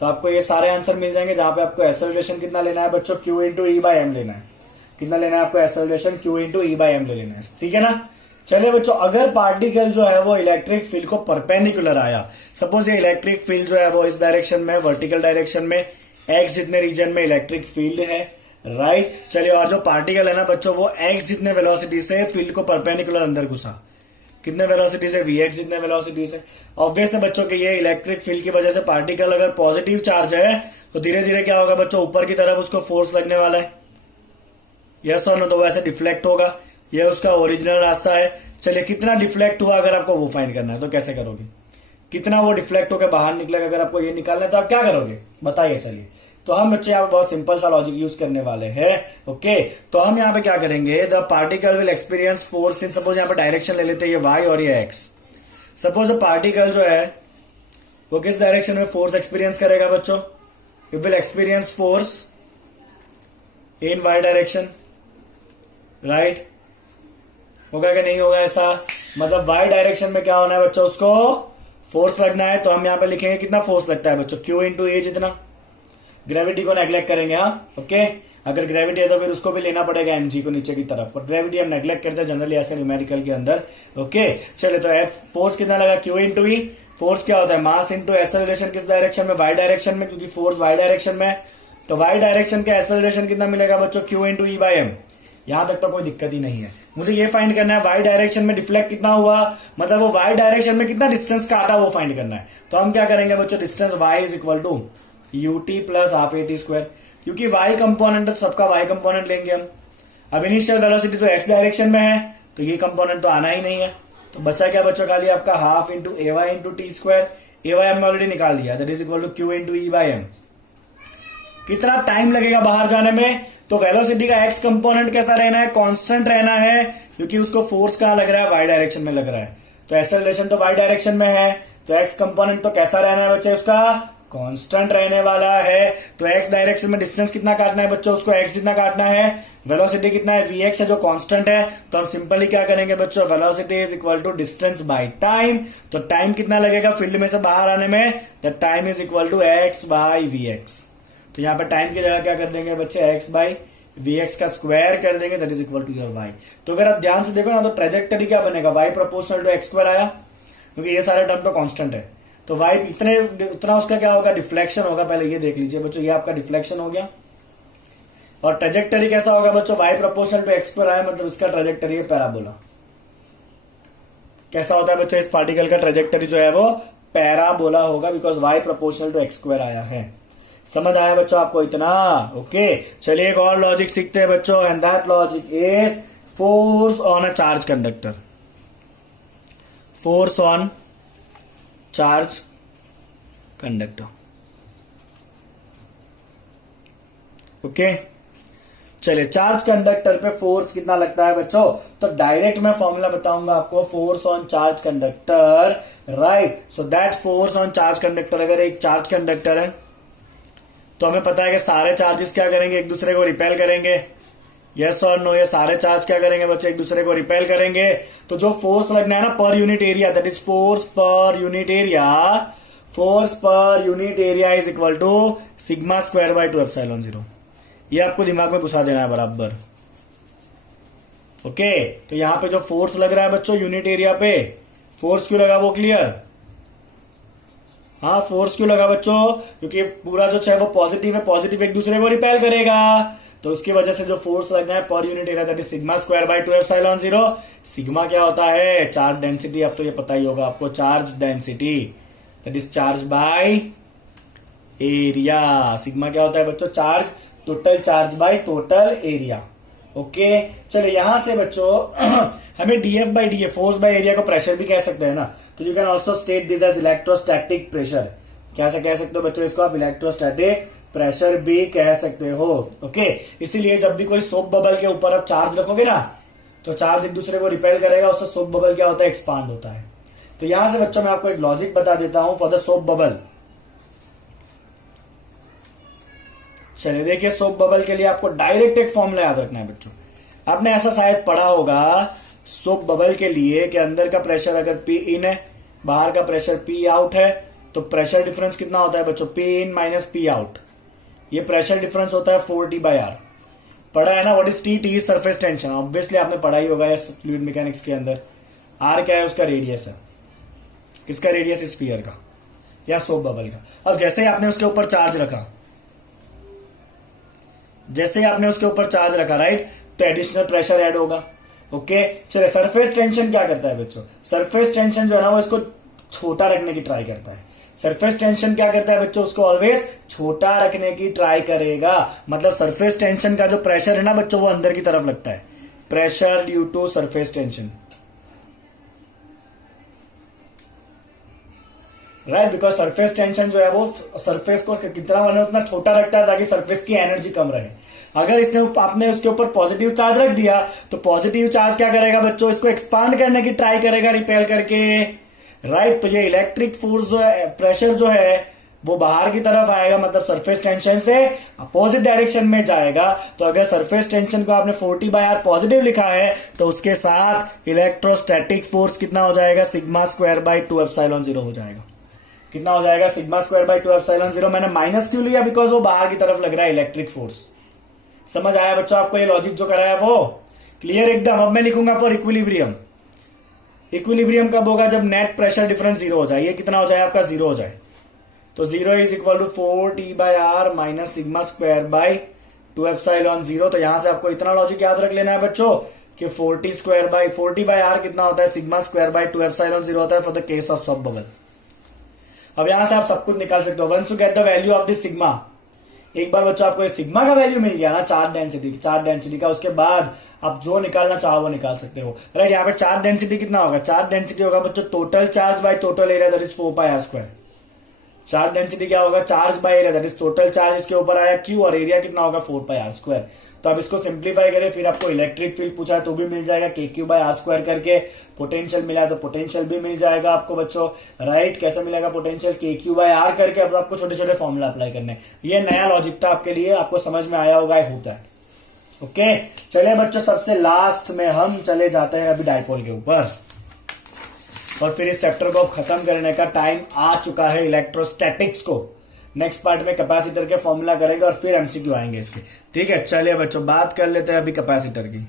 तो आपको ये सारे आंसर मिल जाएंगे, जहां पे आपको एक्सेलरेशन कितना लेना है बच्चों, Q into E by M लेना है। कितना लेना है आपको acceleration, Q into E by M ले लेना है, ठीक है ना। चलिए बच्चों, अगर पार्टिकल जो है वो इलेक्ट्रिक फील्ड को परपेंडिकुलर आया, सपोज ये इलेक्ट्रिक फील्ड जो है वो इस डायरेक्शन में, वर्टिकल डायरेक्शन में, एक्स जितने रीजन में इलेक्ट्रिक फील्ड है, राइट। चलिए, और जो पार्टिकल है ना बच्चों वो एक्स जितने वेलोसिटी से फील्ड को परपेंडिकुलर अंदर घुसा, कितने वेलोसिटी से, Vx जितने वेलोसिटी से। ऑब्वियस है बच्चों कि ये इलेक्ट्रिक फील्ड की वजह से पार्टिकल अगर पॉजिटिव चार्ज है तो धीरे धीरे क्या होगा बच्चों, ऊपर की तरफ उसको फोर्स लगने वाला है। यस और नो, तो वैसे डिफ्लेक्ट होगा, ये उसका ओरिजिनल रास्ता है। चलिए, कितना डिफ्लेक्ट हुआ अगर आपको वो फाइंड करना है तो कैसे करोगे, कितना वो डिफ्लेक्ट होकर बाहर निकलेगा, अगर आपको ये निकालना है तो आप क्या करोगे बताइए। चलिए, तो हम बच्चे यहाँ पे बहुत सिंपल सा लॉजिक यूज करने वाले हैं। ओके, तो हम यहाँ पे क्या करेंगे, the particle will experience force in, suppose यहाँ पे डायरेक्शन ले लेते हैं ये y और ये x। सपोज पार्टिकल जो है वो किस डायरेक्शन में फोर्स एक्सपीरियंस करेगा बच्चों, it will experience force in y direction, right. होगा कि नहीं होगा ऐसा, मतलब y डायरेक्शन में क्या होना है बच्चों, उसको फोर्स लगना है। तो हम यहाँ पे लिखेंगे कितना फोर्स लगता है बच्चों, Q इंटू ए जितना। ग्रेविटी को नेग्लेक्ट करेंगे, हाँ ओके। अगर ग्रेविटी है तो फिर उसको भी लेना पड़ेगा mg को नीचे की तरफ, और ग्रेविटी हम नेग्लेक्ट करते हैं जनरली ऐसे न्यूमेरिकल के अंदर। ओके, चले तो फोर्स कितना लगा, Q इंटू ई। फोर्स क्या होता है, मास इंटू एक्सेलरेशन, किस डायरेक्शन में, y डायरेक्शन में, क्योंकि फोर्स y डायरेक्शन में। तो y डायरेक्शन का एक्सेलरेशन कितना मिलेगा बच्चों, Q into E by M. यहां तक तो कोई दिक्कत ही नहीं है। मुझे ये फाइंड करना है y डायरेक्शन में डिफ्लेक्ट कितना हुआ, मतलब वो y डायरेक्शन में कितना डिस्टेंस काटा वो फाइंड करना है। तो हम क्या करेंगे बच्चों, distance y is equal to UT plus half AT square, क्योंकि y कंपोनेंट तो सबका y कंपोनेंट लेंगे हम। अब इनिशियल वेलोसिटी तो x डायरेक्शन में है, तो ये कंपोनेंट तो आना ही नहीं है। तो बचा क्या बच्चों, खाली आपका half into AY into T square. AY हमने ऑलरेडी निकाल दिया, that is equal to Q into E by M. कितना टाइम लगेगा बाहर जाने में, तो वेलोसिटी का x कंपोनेंट कैसा रहना है, कांस्टेंट रहना है, क्योंकि उसको फोर्स कहां लग रहा है, y डायरेक्शन में लग रहा है। तो एक्सेलरेशन तो y डायरेक्शन में है, तो x कंपोनेंट तो कैसा रहना है बच्चे, उसका कांस्टेंट रहने वाला है। तो x डायरेक्शन में डिस्टेंस कितना काटना है बच्चों, उसको x जितना काटना है। वेलोसिटी कितना है, vx है जो कांस्टेंट है। तो हम सिंपली क्या करेंगे बच्चों, velocity is equal to distance by time. तो टाइम कितना लगेगा फील्ड में से बाहर आने में, the time is equal to x by vx। तो यहाँ पे टाइम की जगह क्या कर देंगे बच्चे, x बाई vx का स्क्वायर कर देंगे, that is equal to your y। तो अगर आप ध्यान से देखो ना, तो ट्रेजेक्टरी क्या बनेगा, y proportional to x square आया, क्योंकि ये सारे टर्म तो कांस्टेंट है। तो y उतना उसका क्या होगा, डिफ्लेक्शन होगा। पहले ये देख लीजिए बच्चों, ये आपका डिफ्लेक्शन हो गया। और ट्रेजेक्टरी कैसा होगा बच्चों, y proportional to x square आया, मतलब इसका ट्रेजेक्टरी है पैराबोला। कैसा होता है बच्चों, इस पार्टिकल का ट्रेजेक्टरी जो है वो पैराबोला होगा, because y proportional to x square आया है। समझ आया बच्चों आपको इतना, ओके। चलिए एक और लॉजिक सीखते हैं बच्चों, and that logic is force on a charge conductor. Force on charge conductor, okay. चलिए, चार्ज कंडक्टर पे फोर्स कितना लगता है बच्चों, तो डायरेक्ट मैं फॉर्मूला बताऊंगा आपको, force on charge conductor, right. So that force on charge conductor, अगर एक चार्ज कंडक्टर है तो हमें पता है कि सारे चार्जेस क्या करेंगे, एक दूसरे को रिपेल करेंगे। यस और नो, ये सारे चार्ज क्या करेंगे बच्चों, एक दूसरे को रिपेल करेंगे। तो जो फोर्स लगना है ना per unit area, that is force per unit area. Force per unit area is equal to sigma square by 2 epsilon 0। ये आपको दिमाग में घुसा देना है बराबर। ओके, तो यहां पे जो फोर्स लग रहा है बच्चों यूनिट एरिया पे, फोर्स क्यों लगा वो क्लियर? हाँ, फोर्स क्यों लगा बच्चों? क्योंकि पूरा जो है वो पॉजिटिव है, पॉजिटिव एक दूसरे को रिपेल करेगा, तो उसकी वजह से जो फोर्स लगना है पर unit area that is sigma square by 2 epsilon 0। Sigma क्या होता है? चार्ज डेंसिटी, अब तो ये पता ही होगा आपको, charge density that is charge by area. Sigma क्या होता है बच्चों? Charge, total charge by total area. Okay, चलो यहां से बच्चों हमें DF by D A, force by area को प्रेशर भी कह सकते हैं ना, तो you can also state this as electrostatic pressure. क्या से कह सकते हो बच्चों इसको आप? इलेक्ट्रोस्टैटिक प्रेशर भी कह सकते हो। ओके, इसीलिए जब भी कोई सोप बबल के ऊपर आप चार्ज रखोगे ना, तो चार्ज एक दूसरे को रिपेल करेगा, उससे सोप बबल क्या होता है? एक्सपांड होता है। तो यहां से बच्चों मैं आपको एक लॉजिक बता देता हूं फॉर द सोप बबल। चलिए देखिए, सोप बबल के लिए आपको डायरेक्ट एक फॉर्मूला याद रखना है बच्चों। आपने ऐसा शायद पढ़ा होगा सोप बबल के लिए कि अंदर का प्रेशर अगर पी इन है, बाहर का प्रेशर पी आउट है, तो प्रेशर डिफरेंस कितना होता है बच्चों? P in minus P out. ये प्रेशर डिफरेंस होता है 4T बाय आर। पढ़ा है ना? What is T? T is surface tension, obviously आपने पढ़ा ही होगा फ्लूइड मैकेनिक्स के अंदर। आर क्या है? उसका रेडियस है। किसका रेडियस? स्फीयर का या सोप बबल का। अब जैसे ही आपने उसके ऊपर चार्ज रखा, जैसे ही आपने उसके ऊपर चार्ज रखा, राइट, तो एडिशनल प्रेशर ऐड होगा। ओके, चलिए सरफेस टेंशन क्या करता है बच्चों? सरफेस टेंशन जो है ना वो इसको छोटा रखने की ट्राई करता है। सरफेस टेंशन क्या करता है बच्चों? उसको ऑलवेज छोटा रखने की ट्राई करेगा। मतलब सरफेस टेंशन का जो प्रेशर है ना बच्चों, वो अंदर की तरफ लगता है। Pressure due to surface tension, right, because surface tension जो है वो सरफेस को कितना बने उतना छोटा रखता है ताकि सरफेस की एनर्जी कम रहे। अगर इसने आपने उसके ऊपर पॉजिटिव चार्ज रख दिया, तो पॉजिटिव चार्ज क्या करेगा बच्चों? इसको एक्सपांड करने की ट्राई करेगा रिपेल करके, राइट। तो ये इलेक्ट्रिक फोर्स जो है, प्रेशर जो है वो बाहर की तरफ आएगा, मतलब सरफेस टेंशन से अपोजिट डायरेक्शन में जाएगा। तो अगर सरफेस टेंशन को आपने 40 बाय आर पॉजिटिव लिखा है, तो उसके साथ इलेक्ट्रोस्टैटिक फोर्स कितना हो जाएगा? सिग्मा स्क्वायर बाय 2 एप्सिलॉन 0 हो जाएगा। कितना हो जाएगा? Sigma square by 2 epsilon 0। मैंने माइनस क्यों लिया? बिकॉज वो बाहर की तरफ लग रहा है इलेक्ट्रिक फोर्स। समझ आया बच्चों आपको ये लॉजिक जो कराया वो? क्लियर एकदम। अब मैं लिखूंगा फॉर इक्विलिब्रियम। इक्विलिब्रियम कब होगा? जब नेट प्रेशर डिफरेंस 0 हो जाए। ये कितना हो जाए आपका? 0 हो जाए। तो 0 is equal to 4T by R minus sigma square by 2 epsilon 0। तो यहां से आपको इतना लॉजिक याद रख लेना है बच्चों कि 40 बाय आर कितना होता है? सिग्मा स्क्वायर बाय 2 एप्सिलॉन 0 होता है for the case of sub bubble. अब यहां से आप सब कुछ निकाल सकते हो। Once you get the value of this sigma, एक बार बच्चों आपको सिग्मा का वैल्यू मिल गया ना, चार्ज डेंसिटी का, उसके बाद आप जो निकालना चाहो वो निकाल सकते हो, राइट। यहाँ पे चार्ज डेंसिटी कितना होगा? चार्ज डेंसिटी होगा बच्चों total charge by total area that is 4 pi R square. Charge density क्या होगा? Charge by area that is total charge, इसके ऊपर आया क्यू, और एरिया कितना होगा? 4 पाई आर स्क्वायर। तो अब इसको सिंप्लीफाई करें, फिर आपको इलेक्ट्रिक फील्ड पूछा है तो भी मिल जाएगा, के क्यू बाय आर स्क्वायर करके। पोटेंशियल मिला है तो पोटेंशियल भी मिल जाएगा आपको बच्चों, राइट। कैसे मिलेगा पोटेंशियल? के क्यू बाय आर करके। अब आपको छोटे छोटे फॉर्मूला अप्लाई करने। ये नया लॉजिक था आपके लिए, आपको समझ में आया होगा, होता है। ओके, चलिए बच्चों, सबसे लास्ट में हम चले जाते हैं अभी डाइपोल के ऊपर, और फिर इस चैप्टर को खत्म करने का टाइम आ चुका है इलेक्ट्रोस्टैटिक्स को। नेक्स्ट पार्ट में कैपेसिटर के फॉर्मूला करेंगे और फिर एमसीक्यू आएंगे इसके, ठीक है। चलिए बच्चों, बात कर लेते हैं अभी कैपेसिटर की।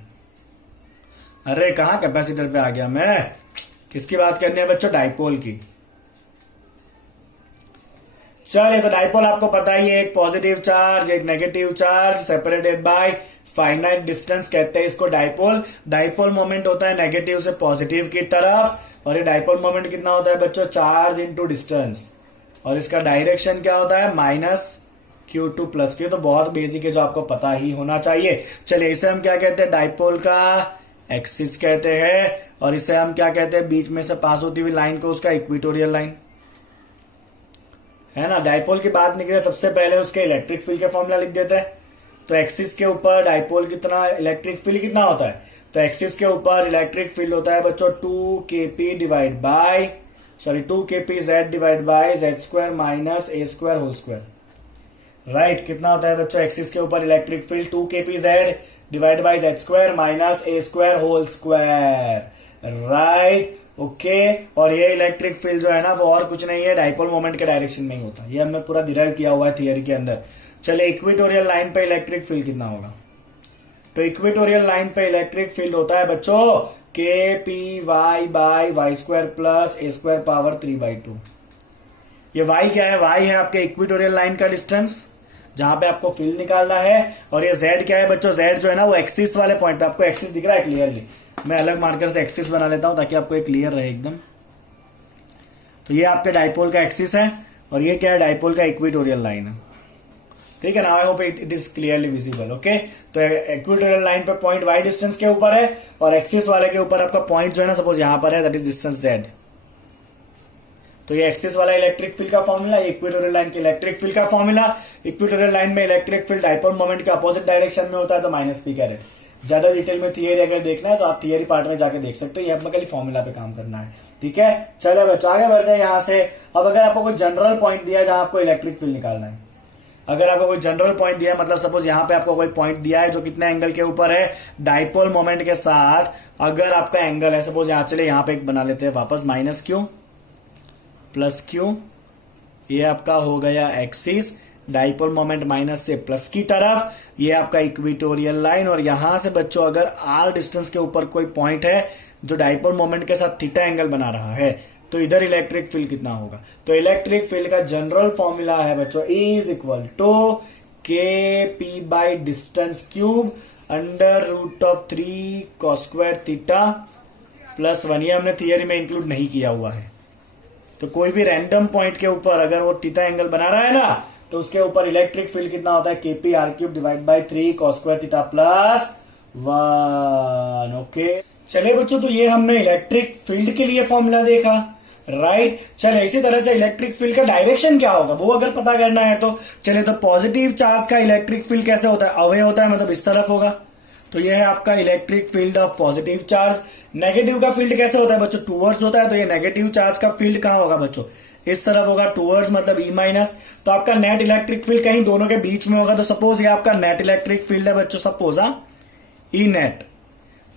अरे कहां कैपेसिटर पे आ गया मैं? किसकी बात करनी है बच्चों? डाइपोल की। चलिए, तो डाइपोल आपको पता ही है, एक पॉजिटिव चार्ज एक negative charge separated by finite distance, कहते हैं इसको डाइपोल। डाइपोल मोमेंट होता है नेगेटिव से पॉजिटिव की तरफ, और ये डाइपोल मोमेंट कितना होता है बच्चों? चार्ज इनटू डिस्टेंस, और इसका डायरेक्शन क्या होता है? Minus Q two plus Q. तो बहुत बेसिक है, जो आपको पता ही होना चाहिए। चलिए, इसे हम क्या कहते हैं? डाइपोल का एक्सिस कहते हैं, और इसे हम क्या कहते हैं? बीच में से पास होती हुई लाइन को उसका इक्वेटोरियल लाइन, है ना। डाइपोल की बात निकले सबसे पहले उसके इलेक्ट्रिक फील्ड के फॉर्मूला लिख देते हैं। तो एक्सिस के ऊपर डाइपोल कितना, इलेक्ट्रिक फील्ड कितना होता है? तो एक्सिस के ऊपर इलेक्ट्रिक फील्ड होता है बच्चों 2kp divide by 2kp z divide by z square minus a square whole square, right. कितना होता है बच्चों एक्सिस के ऊपर electric field? 2kp z divide by z square minus a square whole square, right. Okay, और ये electric field जो है ना वो और कुछ नहीं है, डाइपोल मोमेंट के डायरेक्शन में ही होता है। ये हमने पूरा डिराइव किया हुआ है थियरी के अंदर। चलिए, इक्वेटोरियल लाइन पे इलेक्ट्रिक फील्ड कितना होगा? तो इक्वेटोरियल लाइन पे इलेक्ट्रिक फील्ड होता है बच्चों KPY/y² प्लस A² पावर 3/2। ये y क्या है? y है आपके इक्वेटोरियल लाइन का डिस्टेंस जहां पे आपको फील्ड निकालना है, और ये z क्या है बच्चों? z जो है ना वो एक्सिस वाले पॉइंट पे, आपको एक्सिस दिख रहा है क्लियरली? मैं अलग मार्कर से एक्सिस बना लेता हूं ताकि आपको ये क्लियर रहे एकदम। तो ये आपके डाइपोल का एक्सिस है और ये क्या है? डाइपोल का इक्वेटोरियल लाइन है। ठीक है ना? I hope it is clearly visible. Okay, तो इक्वेटोरियल लाइन पे पॉइंट y डिस्टेंस के ऊपर है और एक्सिस वाले के ऊपर आपका पॉइंट जो है ना सपोज यहां पर है, दैट इज डिस्टेंस z। तो ये एक्सिस वाला इलेक्ट्रिक फील्ड का फॉर्मूला, इक्वेटोरियल लाइन के इलेक्ट्रिक फील्ड का फॉर्मूला। इक्वेटोरियल लाइन में इलेक्ट्रिक फील्ड डाइपोल मोमेंट के अपोजिट डायरेक्शन में होता है, तो -p²। ज्यादा डिटेल में थियरी अगर देखना है तो आप थियरी पार्ट में जाके देख सकते हो, ये अपना खाली फॉर्मूला पे काम करना है। ठीक है, चलो बच्चों आगे बढ़ते हैं यहां से। अब अगर आपको कोई जनरल पॉइंट दिया है जहां आपको इलेक्ट्रिक फील्ड निकालना है, अगर आपको कोई जनरल पॉइंट दिया है, मतलब सपोज यहां पे आपको कोई पॉइंट दिया है जो कितने एंगल के ऊपर है? डाइपोल मोमेंट के साथ अगर आपका एंगल है, सपोज यहां चले यहां पे एक बना लेते हैं वापस, -q प्लस q, ये आपका हो गया एक्सिस, डाइपोल मोमेंट माइनस से प्लस की तरफ, ये आपका इक्वेटोरियल लाइन। और यहां से बच्चों अगर r डिस्टेंस के ऊपर कोई पॉइंट है जो डाइपोल मोमेंट के साथ थीटा एंगल बना रहा है, तो इधर इलेक्ट्रिक फील्ड कितना होगा? तो इलेक्ट्रिक फील्ड का जनरल फॉर्मूला है बच्चों E KP distance cube √3 cos² theta plus 1। ये हमने थियरी में इंक्लूड नहीं किया हुआ है। तो कोई भी रैंडम पॉइंट के ऊपर अगर वो थीटा एंगल बना रहा है ना, तो उसके ऊपर इलेक्ट्रिक फील्ड कितना होता है? KPr³ / 3 cos² theta plus 1। Okay, चलिए बच्चों, तो ये हमने इलेक्ट्रिक फील्ड के लिए फॉर्मूला देखा, राइट। चले इसी तरह से इलेक्ट्रिक फील्ड का डायरेक्शन क्या होगा वो अगर पता करना है तो चले, तो पॉजिटिव चार्ज का इलेक्ट्रिक फील्ड कैसे होता है? अवे होता है, मतलब इस तरफ होगा। तो ये है आपका electric field of positive charge. Negative का फील्ड कैसे होता है बच्चों? टूवर्ड्स होता है। तो ये नेगेटिव चार्ज का फील्ड कहां होगा बच्चों? इस तरफ होगा, टूवर्ड्स मतलब E-। तो आपका नेट इलेक्ट्रिक फील्ड कहीं दोनों के बीच में होगा। तो सपोज ये आपका नेट इलेक्ट्रिक फील्ड है बच्चों, सपोज E नेट,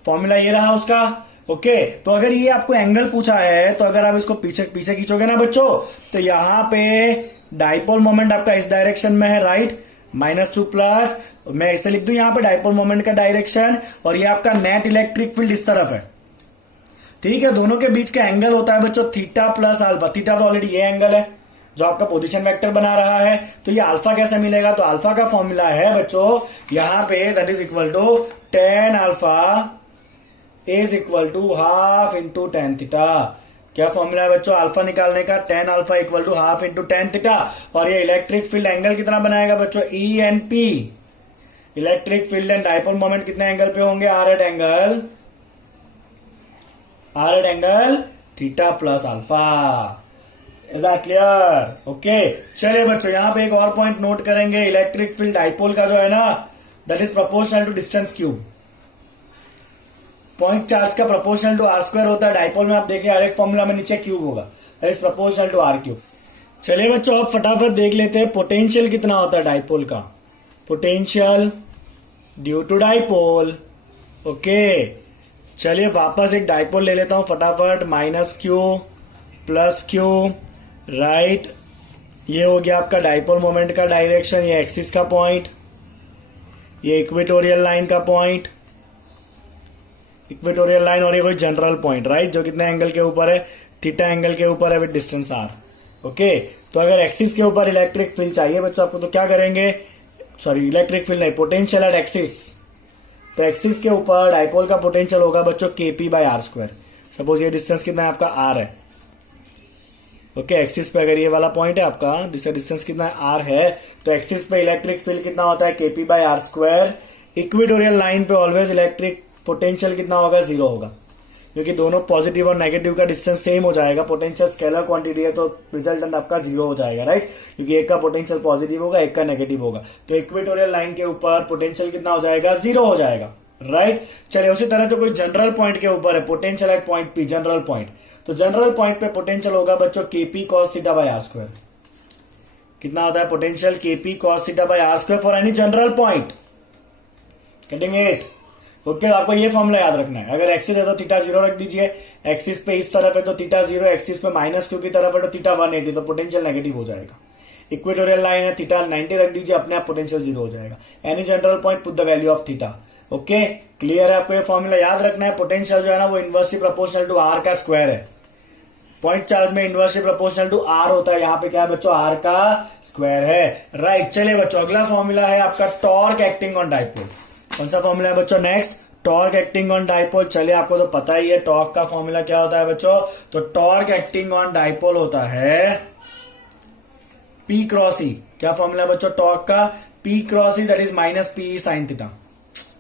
फॉर्मूला ये रहा उसका। ओके, तो अगर ये आपको एंगल पूछा है तो अगर आप इसको पीछे पीछे खींचोगे ना बच्चों, तो यहां पे डाइपोल मोमेंट आपका इस डायरेक्शन में है, राइट, -2 प्लस, मैं इसे लिख दूं यहां पे डाइपोल मोमेंट का डायरेक्शन, और ये आपका नेट इलेक्ट्रिक फील्ड इस तरफ है। ठीक है, दोनों के बीच का एंगल होता है बच्चों थीटा प्लस अल्फा। थीटा तो ऑलरेडी ये एंगल है जो आपका पोजीशन वेक्टर बना रहा है। तो ये अल्फा कैसे मिलेगा? तो अल्फा का फॉर्मूला है बच्चों यहां पे, that is equal to tan alpha is equal to half into tan theta. क्या फॉर्मूला है बच्चों अल्फा निकालने का? tan alpha equal to half into tan theta. और ये इलेक्ट्रिक फील्ड एंगल कितना बनाएगा बच्चों? E&P। Electric field and dipole moment कितने एंगल पे होंगे? R at angle theta plus alpha. Is that clear? Okay, चलिए बच्चों यहां पे एक और पॉइंट नोट करेंगे। इलेक्ट्रिक फील्ड डाइपोल का जो है ना, that is proportional to distance cube. Point charge का प्रोपोर्शनल टू r² होता है। डाइपोल में आप देखिए हर एक फॉर्मूला में नीचे क्यूब होगा, that is proportional to r³। चलिए बच्चों अब फटाफट देख लेते हैं पोटेंशियल कितना होता है डाइपोल का। Potential due to dipole. Okay, चलिए वापस एक डाइपोल ले लेता हूं फटाफट, -q प्लस q, राइट। ये हो गया आपका डाइपोल मोमेंट का डायरेक्शन, ये एक्सिस का पॉइंट, ये इक्वेटोरियल लाइन का पॉइंट, इक्वेटोरियल लाइन, और ये कोई जनरल पॉइंट, राइट, जो कितने एंगल के ऊपर है? थीटा एंगल के ऊपर है विद डिस्टेंस r। ओके, तो अगर एक्सिस के ऊपर इलेक्ट्रिक फील्ड चाहिए बच्चों आपको, तो क्या करेंगे? सॉरी, इलेक्ट्रिक फील्ड नहीं, पोटेंशियल एट एक्सिस। तो एक्सिस के ऊपर डाइपोल का पोटेंशियल होगा बच्चों KP/r²। सपोज ये डिस्टेंस कितना है आपका? r है। ओके, एक्सिस पे अगर ये वाला पॉइंट है आपका, जिसका डिस्टेंस कितना है? r है, तो एक्सिस पे इलेक्ट्रिक फील्ड कितना होता है? KP/r²। इक्वेटोरियल लाइन पे ऑलवेज इलेक्ट्रिक पोटेंशियल कितना होगा? 0 होगा, क्योंकि दोनों पॉजिटिव और नेगेटिव का डिस्टेंस सेम हो जाएगा। पोटेंशियल स्केलर क्वांटिटी है तो रिजल्टेंट आपका 0 हो जाएगा, राइट, क्योंकि एक का पोटेंशियल पॉजिटिव होगा, एक का नेगेटिव होगा। तो इक्वेटोरियल लाइन के ऊपर पोटेंशियल कितना हो जाएगा? 0 हो जाएगा, राइट। चलिए उसी तरह से कोई जनरल पॉइंट के ऊपर है potential at point P, general point, तो जनरल पॉइंट पे पोटेंशियल होगा बच्चों KP cos θ/r²। कितना होता है potential? KP cos θ/r² for any general point. Getting it? Okay, आपको ये फॉर्मूला याद रखना है। अगर एक्सिस है तो थीटा 0 रख दीजिए, एक्सिस पे इस तरफ है तो थीटा 0, एक्सिस पे -q की तरफ है तो थीटा 180, तो पोटेंशियल नेगेटिव हो जाएगा। इक्वेटोरियल लाइन है, थीटा 90 रख दीजिए, अपने आप पोटेंशियल 0 हो जाएगा। Any general point put the value of theta, okay, clear है आपको? ये फॉर्मूला याद रखना है। पोटेंशियल जो है ना वो इनवर्सली प्रोपोर्शनल टू आर का स्क्वायर है। पॉइंट चार्ज में इनवर्सली प्रोपोर्शनल टू आर होता है, यहाँ पे क्या है बच्चों, आर का स्क्वायर है। राइट, चलिए बच्चों अगला फॉर्मूला है आपका टॉर्क एक्टिंग ऑन डाइपोल। कौन सा फॉर्मूला है बच्चों? Next, torque acting on dipole. चलिए आपको तो पता ही है टॉर्क का फॉर्मूला क्या होता है बच्चों। तो टॉर्क एक्टिंग ऑन डाइपोल होता है पी क्रॉस ई। क्या फॉर्मूला है बच्चों टॉर्क का? P cross E that is minus P sine theta,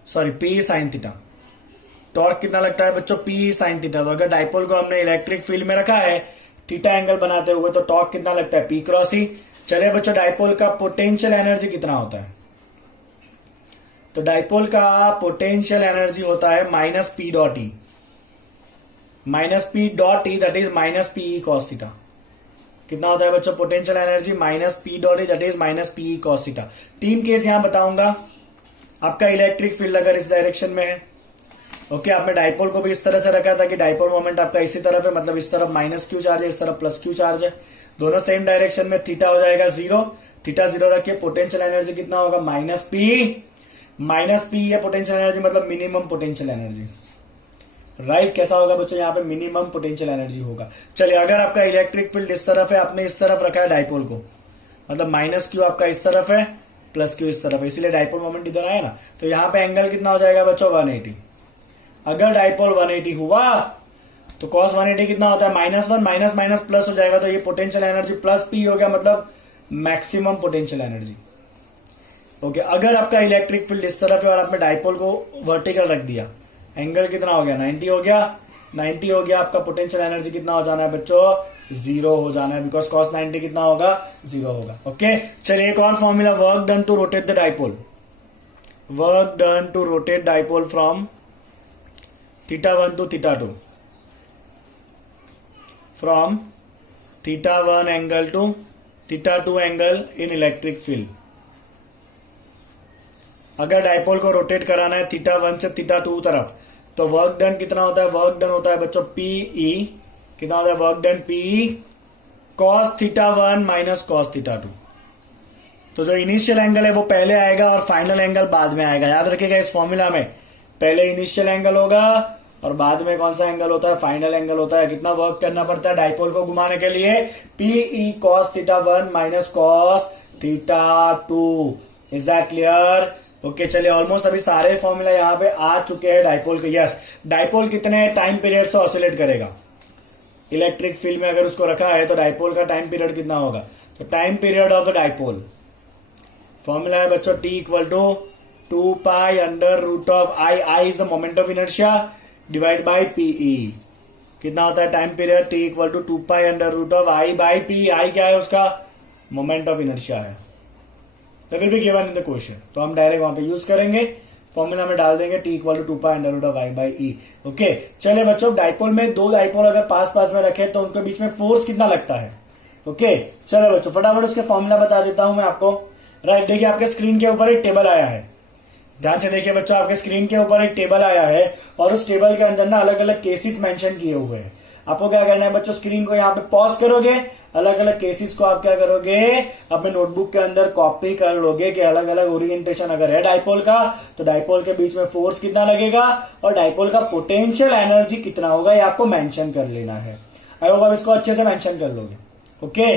sorry P sine theta. Torque कितना लगता है बच्चों? P sine theta. तो अगर डाइपोल को हमने इलेक्ट्रिक फील्ड में रखा है थीटा एंगल बनाते हुए, तो टॉर्क कितना लगता है? पी क्रॉस ई। चलिए बच्चों डाइपोल का पोटेंशियल एनर्जी कितना होता है? तो डाइपोल का पोटेंशियल एनर्जी होता है minus P dot E, minus P dot E that is minus P E cos theta. कितना होता है बच्चों potential energy? Minus P dot E that is minus P E cos theta. तीन case यहां बताऊंगा। आपका इलेक्ट्रिक फील्ड अगर इस डायरेक्शन में है, ओके, आपने डाइपोल को भी इस तरह से रखा था कि डाइपोल मोमेंट आपका इसी तरफ है, मतलब इस तरफ माइनस क्यू चार्ज है, इस तरफ प्लस क्यू चार्ज है, दोनों सेम डायरेक्शन में। थीटा हो जाएगा जीरो, थीटा जीरो रखिए, पोटेंशियल एनर्जी कितना होगा? माइनस पी है पोटेंशियल एनर्जी, मतलब मिनिमम पोटेंशियल एनर्जी। राइट, कैसा होगा बच्चों? यहाँ पे मिनिमम पोटेंशियल एनर्जी होगा। चलिए अगर आपका इलेक्ट्रिक फील्ड इस तरफ है, आपने इस तरफ रखा है डाइपोल को, मतलब माइनस क्यू आपका इस तरफ है, प्लस क्यू इस तरफ है, इसीलिए डाइपोल मोमेंट इधर आया ना। तो यहाँ पे एंगल कितना हो जाएगा बच्चों? 180। अगर डाइपोल 180 हुआ तो कॉस 180 कितना होता है? Minus one, minus minus plus हो जाएगा, तो ये पोटेंशियल एनर्जी प्लस पी हो गया, मतलब मैक्सिमम पोटेंशियल एनर्जी। ओके, अगर आपका इलेक्ट्रिक फील्ड इस तरफ है और आपने डाइपोल को वर्टिकल रख दिया, एंगल कितना हो गया? 90 हो गया। 90 हो गया, आपका पोटेंशियल एनर्जी कितना हो जाना है बच्चों? जीरो हो जाना है, बिकॉज कॉस 90 कितना होगा? जीरो होगा। ओके, चलिए एक और formula, work done to rotate the dipole. Work done to rotate dipole from theta 1 to theta 2, from theta 1 angle to theta 2 angle in electric field. अगर डाइपोल को रोटेट कराना है थीटा 1 से थीटा 2 तरफ, तो वर्क डन कितना होता है? वर्क डन होता है बच्चों पीई। कितना होता है work done? PE cos theta 1 minus cos theta 2। तो जो इनिशियल एंगल है वो पहले आएगा और फाइनल एंगल बाद में आएगा। याद रखिएगा इस फॉर्मूला में पहले इनिशियल एंगल होगा और बाद में कौन सा एंगल होता है? फाइनल एंगल होता है। कितना वर्क करना पड़ता है डाइपोल को घुमाने के लिए? PE cos theta 1 minus cos theta 2। Is that clear? Okay, चलिए ऑलमोस्ट अभी सारे फॉर्मूला यहाँ पे आ चुके हैं डाइपोल के। यस, डाइपोल कितने टाइम पीरियड से ऑसिलेट करेगा? इलेक्ट्रिक फील्ड में अगर उसको रखा है तो डाइपोल का टाइम पीरियड कितना होगा? तो time period of the dipole formula है बच्चों T equal to 2 pi under root of I. I is the moment of inertia divide by PE. कितना होता है time period? T equal to 2 pi under root of I by P. I क्या है उसका? Moment of inertia है। तो will be given in the question, तो हम डायरेक्ट वहां पे यूज करेंगे, फॉर्मूला में डाल देंगे T equal to 2 pi under root of I by E. Okay, चलिए बच्चों डाइपोल में दो डाइपोल अगर पास पास में रखे तो उनके बीच में फोर्स कितना लगता है? ओके, चलो बच्चों फटाफट उसके फॉर्मूला बता देता हूं मैं आपको। राइट, देखिए आपके स्क्रीन के ऊपर एक टेबल आया है, ध्यान से देखिए बच्चों, आपके स्क्रीन के ऊपर एक टेबल आया है और उस टेबल के अंदर ना अलग अलग केसेस मेंशन किए हुए हैं। आपको क्या करना है बच्चों, स्क्रीन को यहाँ पे पॉज करोगे, अलग अलग केसेस को आप क्या करोगे अपने नोटबुक के अंदर कॉपी कर लोगे कि अलग अलग ओरिएंटेशन अगर है डाइपोल का तो डाइपोल के बीच में फोर्स कितना लगेगा और डाइपोल का पोटेंशियल एनर्जी कितना होगा, ये आपको मेंशन कर लेना है। आई होप आप इसको अच्छे से मेंशन कर लोगे। ओके,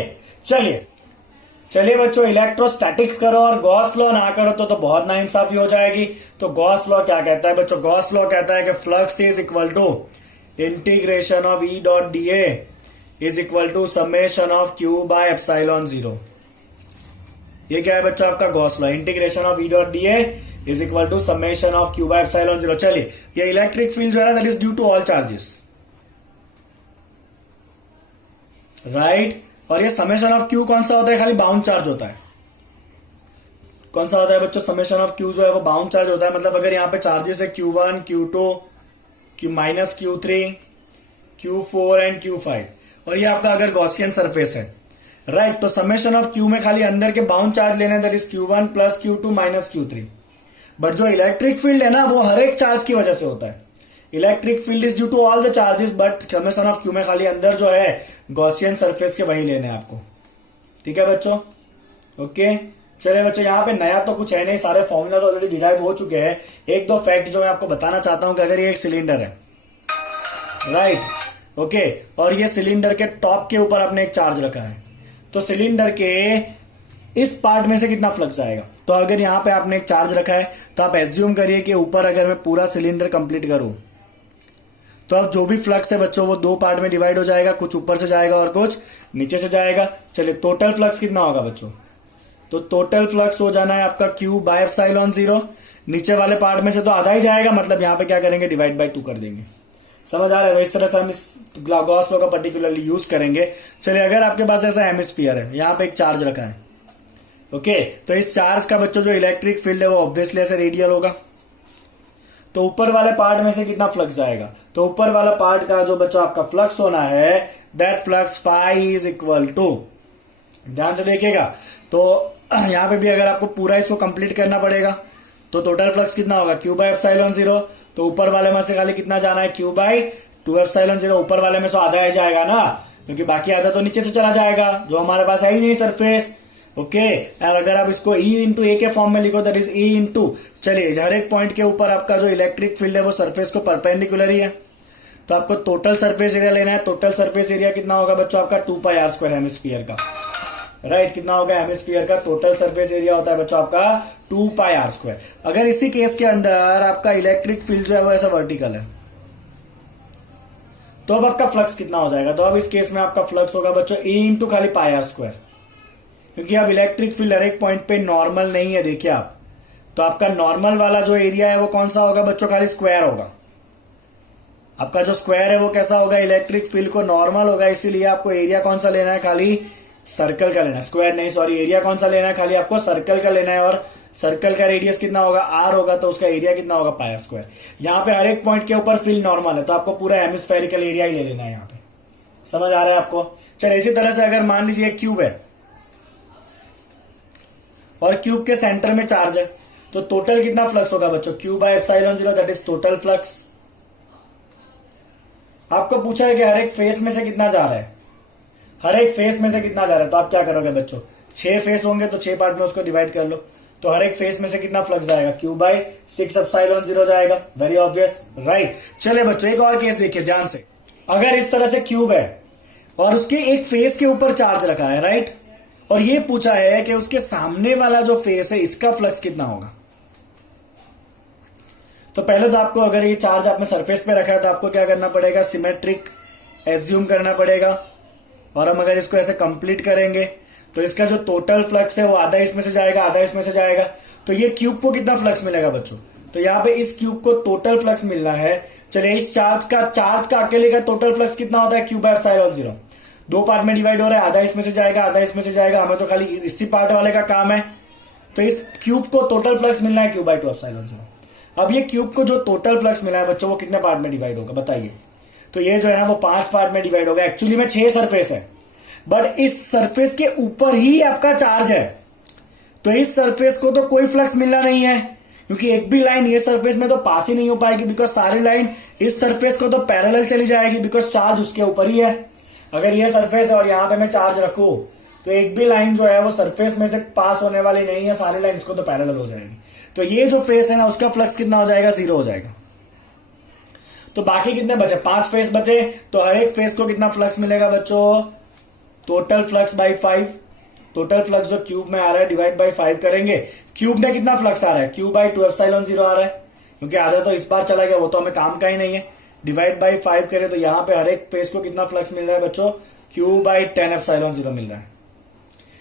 चलिए बच्चों इलेक्ट्रोस्टैटिक्स करो और गॉस लॉ ना करो तो बहुत नाइंसाफी हो जाएगी। तो गॉस लॉ क्या कहता है बच्चों? गॉस लॉ कहता है कि flux is equal to integration of E dot D A is equal to summation of Q by epsilon 0। ये क्या है बच्चों आपका Gauss law? Integration of E dot D A is equal to summation of Q by epsilon 0। चलिए ये electric field जो है that is due to all charges, right. और ये समेशन ऑफ क्यू कौन सा होता है? खाली बाउंड चार्ज होता है। कौन सा होता है बच्चों? समेशन ऑफ क्यू जो है वो बाउंड चार्ज होता है। मतलब अगर यहाँ पे चार्जेस है Q1, Q2, Q minus Q3, Q4 and Q5 और ये आपका अगर गॉसियन सरफेस है, राइट, तो समेशन ऑफ क्यू में खाली अंदर के बाउंड चार्ज लेने, that is Q1 plus Q2 minus Q3। But जो इलेक्ट्रिक फील्ड है ना वो हर एक चार्ज की वजह से होता है। Electric field is due to all the charges but summation of Q में खाली अंदर जो है गॉसियन सरफेस के वही लेने आपको। ठीक है बच्चों? ओके, चलिए बच्चों, यहाँ पे नया तो कुछ है नहीं, सारे फॉर्मूला तो ऑलरेडी डिराइव हो चुके हैं। एक दो फैक्ट जो मैं आपको बताना चाहता हूं कि अगर ये एक सिलेंडर है, राइट, ओके, और ये सिलेंडर के टॉप के ऊपर आपने एक चार्ज रखा है, तो सिलेंडर के इस पार्ट में से कितना फ्लक्स आएगा। तो अगर यहाँ पे आपने एक चार्ज रखा है तो आप एज्यूम करिए कि ऊपर अगर मैं पूरा सिलेंडर कंप्लीट करूं तो अब जो भी फ्लक्स है बच्चों वो दो पार्ट में डिवाइड हो जाएगा, कुछ ऊपर से जाएगा और कुछ नीचे से जाएगा। चलिए टोटल फ्लक्स कितना होगा बच्चों, तो टोटल फ्लक्स हो जाना है आपका Q बाय एप्सिलॉन 0। नीचे वाले पार्ट में से तो आधा ही जाएगा, मतलब यहाँ पे क्या करेंगे, डिवाइड बाय 2 कर देंगे। समझ आ रहा है, तो इस तरह से हम इस गॉस लॉ का पर्टिकुलरली यूज करेंगे। चलिए अगर आपके पास ऐसा हेमिस्फीयर है, यहाँ पे एक चार्ज रखा है, ओके, तो इस चार्ज का बच्चों जो इलेक्ट्रिक फील्ड है वो ऑब्वियसली ऐसे रेडियल होगा। तो ऊपर वाले पार्ट में से कितना फ्लक्स आएगा, तो ऊपर वाला पार्ट का जो बच्चों आपका फ्लक्स होना है, that flux phi is equal to, ध्यान से देखिएगा, तो यहां पे भी अगर आपको पूरा इसको कंप्लीट करना पड़ेगा तो टोटल फ्लक्स कितना होगा, Q बाय एप्सिलॉन 0। तो ऊपर वाले में से खाली कितना जाना है, Q बाय 2 एप्सिलॉन 0। ऊपर वाले में से आधा ही जाएगा ना, क्योंकि बाकी आधा तो नीचे से चला जाएगा, जो हमारे पास है ही नहीं सरफेस, ओके। और अगर आप इसको E इंटू ए के फॉर्म में लिखो, दैट इज E इंटू, चलिए हर एक पॉइंट के ऊपर आपका जो इलेक्ट्रिक फील्ड है वो सरफेस को परपेंडिकुलर ही है, तो आपको टोटल सरफेस एरिया लेना है। टोटल सरफेस एरिया कितना होगा बच्चों आपका 2πr² हेमिस्फीयर का, राइट, कितना होगा हेमिस्फीयर का टोटल सरफेस एरिया होता है बच्चों आपका 2πr²। अगर इसी केस के अंदर आपका इलेक्ट्रिक फील्ड जो है वो ऐसा वर्टिकल है, तो अब आपका फ्लक्स कितना हो जाएगा, तो अब इस केस में आपका फ्लक्स होगा बच्चों E इंटू खाली πr², क्योंकि अब इलेक्ट्रिक फील्ड हर एक पॉइंट पे नॉर्मल नहीं है, देखिए आप, तो आपका नॉर्मल वाला जो एरिया है वो कौन सा होगा बच्चों, खाली स्क्वायर होगा। आपका जो स्क्वायर है वो कैसा होगा, इलेक्ट्रिक फील्ड को नॉर्मल होगा, इसीलिए आपको एरिया कौन सा लेना है, खाली सर्कल का लेना है, स्क्वायर नहीं, सॉरी, एरिया कौन सा लेना है, खाली आपको सर्कल का लेना है। और सर्कल का रेडियस कितना होगा, r होगा, तो उसका एरिया कितना होगा, πr²। यहाँ पे हर एक पॉइंट के ऊपर फील्ड नॉर्मल है, तो आपको पूरा हेमिस्फेरिकल एरिया ही ले लेना है यहाँ पे। समझ आ रहा है आपको। चलिए इसी तरह से अगर मान लीजिए क्यूब है और क्यूब के सेंटर में चार्ज है, तो टोटल कितना फ्लक्स होगा बच्चों, Q bye epsilon 0, that is total flux. आपको पूछा है कि हर एक फेस में से कितना जा रहा है, हर एक फेस में से कितना जा रहा है, तो आप क्या करोगे बच्चों, 6 फेस होंगे तो 6 पार्ट में उसको डिवाइड कर लो, तो हर एक फेस में से कितना फ्लक्स जाएगा, Q बाय 6 एप्सिलॉन 0 जाएगा, वेरी ऑब्वियस, राइट। चले बच्चों एक और केस देखिए ध्यान से, अगर इस तरह से क्यूब है और उसके एक फेस के ऊपर चार्ज रखा है, राइट, और ये पूछा है कि उसके सामने वाला जो फेस है इसका फ्लक्स कितना होगा। तो पहले तो आपको, अगर ये चार्ज आपने सरफेस पे रखा है तो आपको क्या करना पड़ेगा, सिमेट्रिक एज्यूम करना पड़ेगा, और हम अगर इसको ऐसे कंप्लीट करेंगे तो इसका जो टोटल फ्लक्स है वो आधा इसमें से जाएगा, आधा इसमें से जाएगा, तो ये क्यूब को कितना फ्लक्स मिलेगा बच्चों, तो यहाँ पे इस क्यूब को टोटल फ्लक्स मिलना है। चलिए इस चार्ज का अकेले का टोटल फ्लक्स कितना होता है, Q बाय एप्सिलॉन 0। 2 पार्ट में डिवाइड हो रहा है, आधा इसमें से जाएगा, आधा इसमें से जाएगा, हमें तो खाली इसी पार्ट वाले का काम है, तो इस क्यूब को टोटल फ्लक्स मिलना है Q बाय 2 एप्सिलॉन 0। अब ये क्यूब को जो टोटल फ्लक्स मिला है बच्चों वो कितने पार्ट में डिवाइड होगा बताइए, तो ये जो है ना वो 5 पार्ट में डिवाइड होगा। एक्चुअली में 6 सरफेस है, बट इस सरफेस के ऊपर ही आपका चार्ज है, तो इस सरफेस को तो कोई फ्लक्स मिलना नहीं है, क्योंकि एक भी लाइन ये सरफेस में तो पास ही नहीं हो पाएगी, बिकॉज सारी लाइन इस सरफेस को तो पैरेलल चली जाएगी, बिकॉज चार्ज उसके ऊपर ही है। अगर ये सरफेस है और यहां पे मैं चार्ज रखूं तो एक भी लाइन जो है वो सरफेस में से पास होने वाली नहीं है, सारी लाइन इसको तो पैरेलल हो जाएगी, तो ये जो फेस है ना उसका फ्लक्स कितना हो जाएगा, 0 हो जाएगा। तो बाकी कितने बचे, 5 फेस बचे, तो हर एक फेस को कितना फ्लक्स मिलेगा बच्चों, total flux by 5। Total flux जो क्यूब में आ रहा है डिवाइड बाई 5 करेंगे, क्यूब में कितना फ्लक्स आ रहा है, Q बाय 2 एप्सिलॉन 0 आ रहा है, क्योंकि आधा तो इस बार चला गया, वो तो हमें काम का ही नहीं है, डिवाइड बाई 5 करें तो यहां पे हर एक फेस को कितना फ्लक्स मिल रहा है बच्चों, Q बाय 10 एप्सिलॉन 0 मिल रहा है।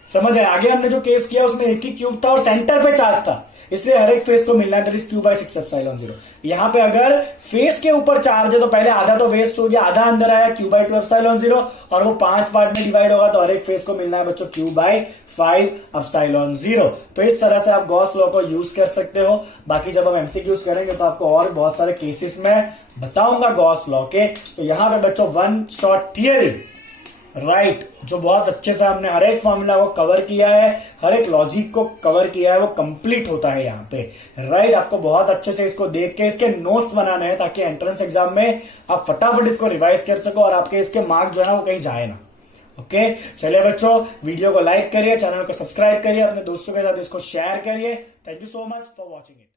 समझ है, आगे हमने जो केस किया उसमें एक ही क्यूब था और सेंटर पे चार्ज था, इसलिए हर एक फेस को मिलना है, that is Q by 6 epsilon 0। यहाँ पे अगर फेस के ऊपर चार्ज है तो पहले आधा तो वेस्ट हो गया, आधा अंदर आया Q बाय 2 एप्सिलॉन 0, और वो 5 पार्ट में डिवाइड होगा, तो हर एक फेस को मिलना है बच्चों Q बाय 5 एप्सिलॉन 0। तो इस तरह से आप गॉस लॉ को यूज कर सकते हो। बाकी जब हम एमसीक्यूज करेंगे तो आपको और बहुत सारे केसेस में बताऊंगा गॉस लॉ के। तो यहाँ पे बच्चों वन शॉट थियरी, राइट, जो बहुत अच्छे से हमने हर एक फॉर्मूला को कवर किया है, हर एक लॉजिक को कवर किया है, वो कंप्लीट होता है यहाँ पे, राइट। आपको बहुत अच्छे से इसको देख के इसके नोट्स बनाने हैं, ताकि एंट्रेंस एग्जाम में आप फटाफट इसको रिवाइज कर सको और आपके इसके मार्क जो है ना वो कहीं जाए ना, ओके, चलिए बच्चों, वीडियो को लाइक करिए, चैनल को सब्सक्राइब करिए, अपने दोस्तों के साथ इसको शेयर करिए। Thank you so much for watching it.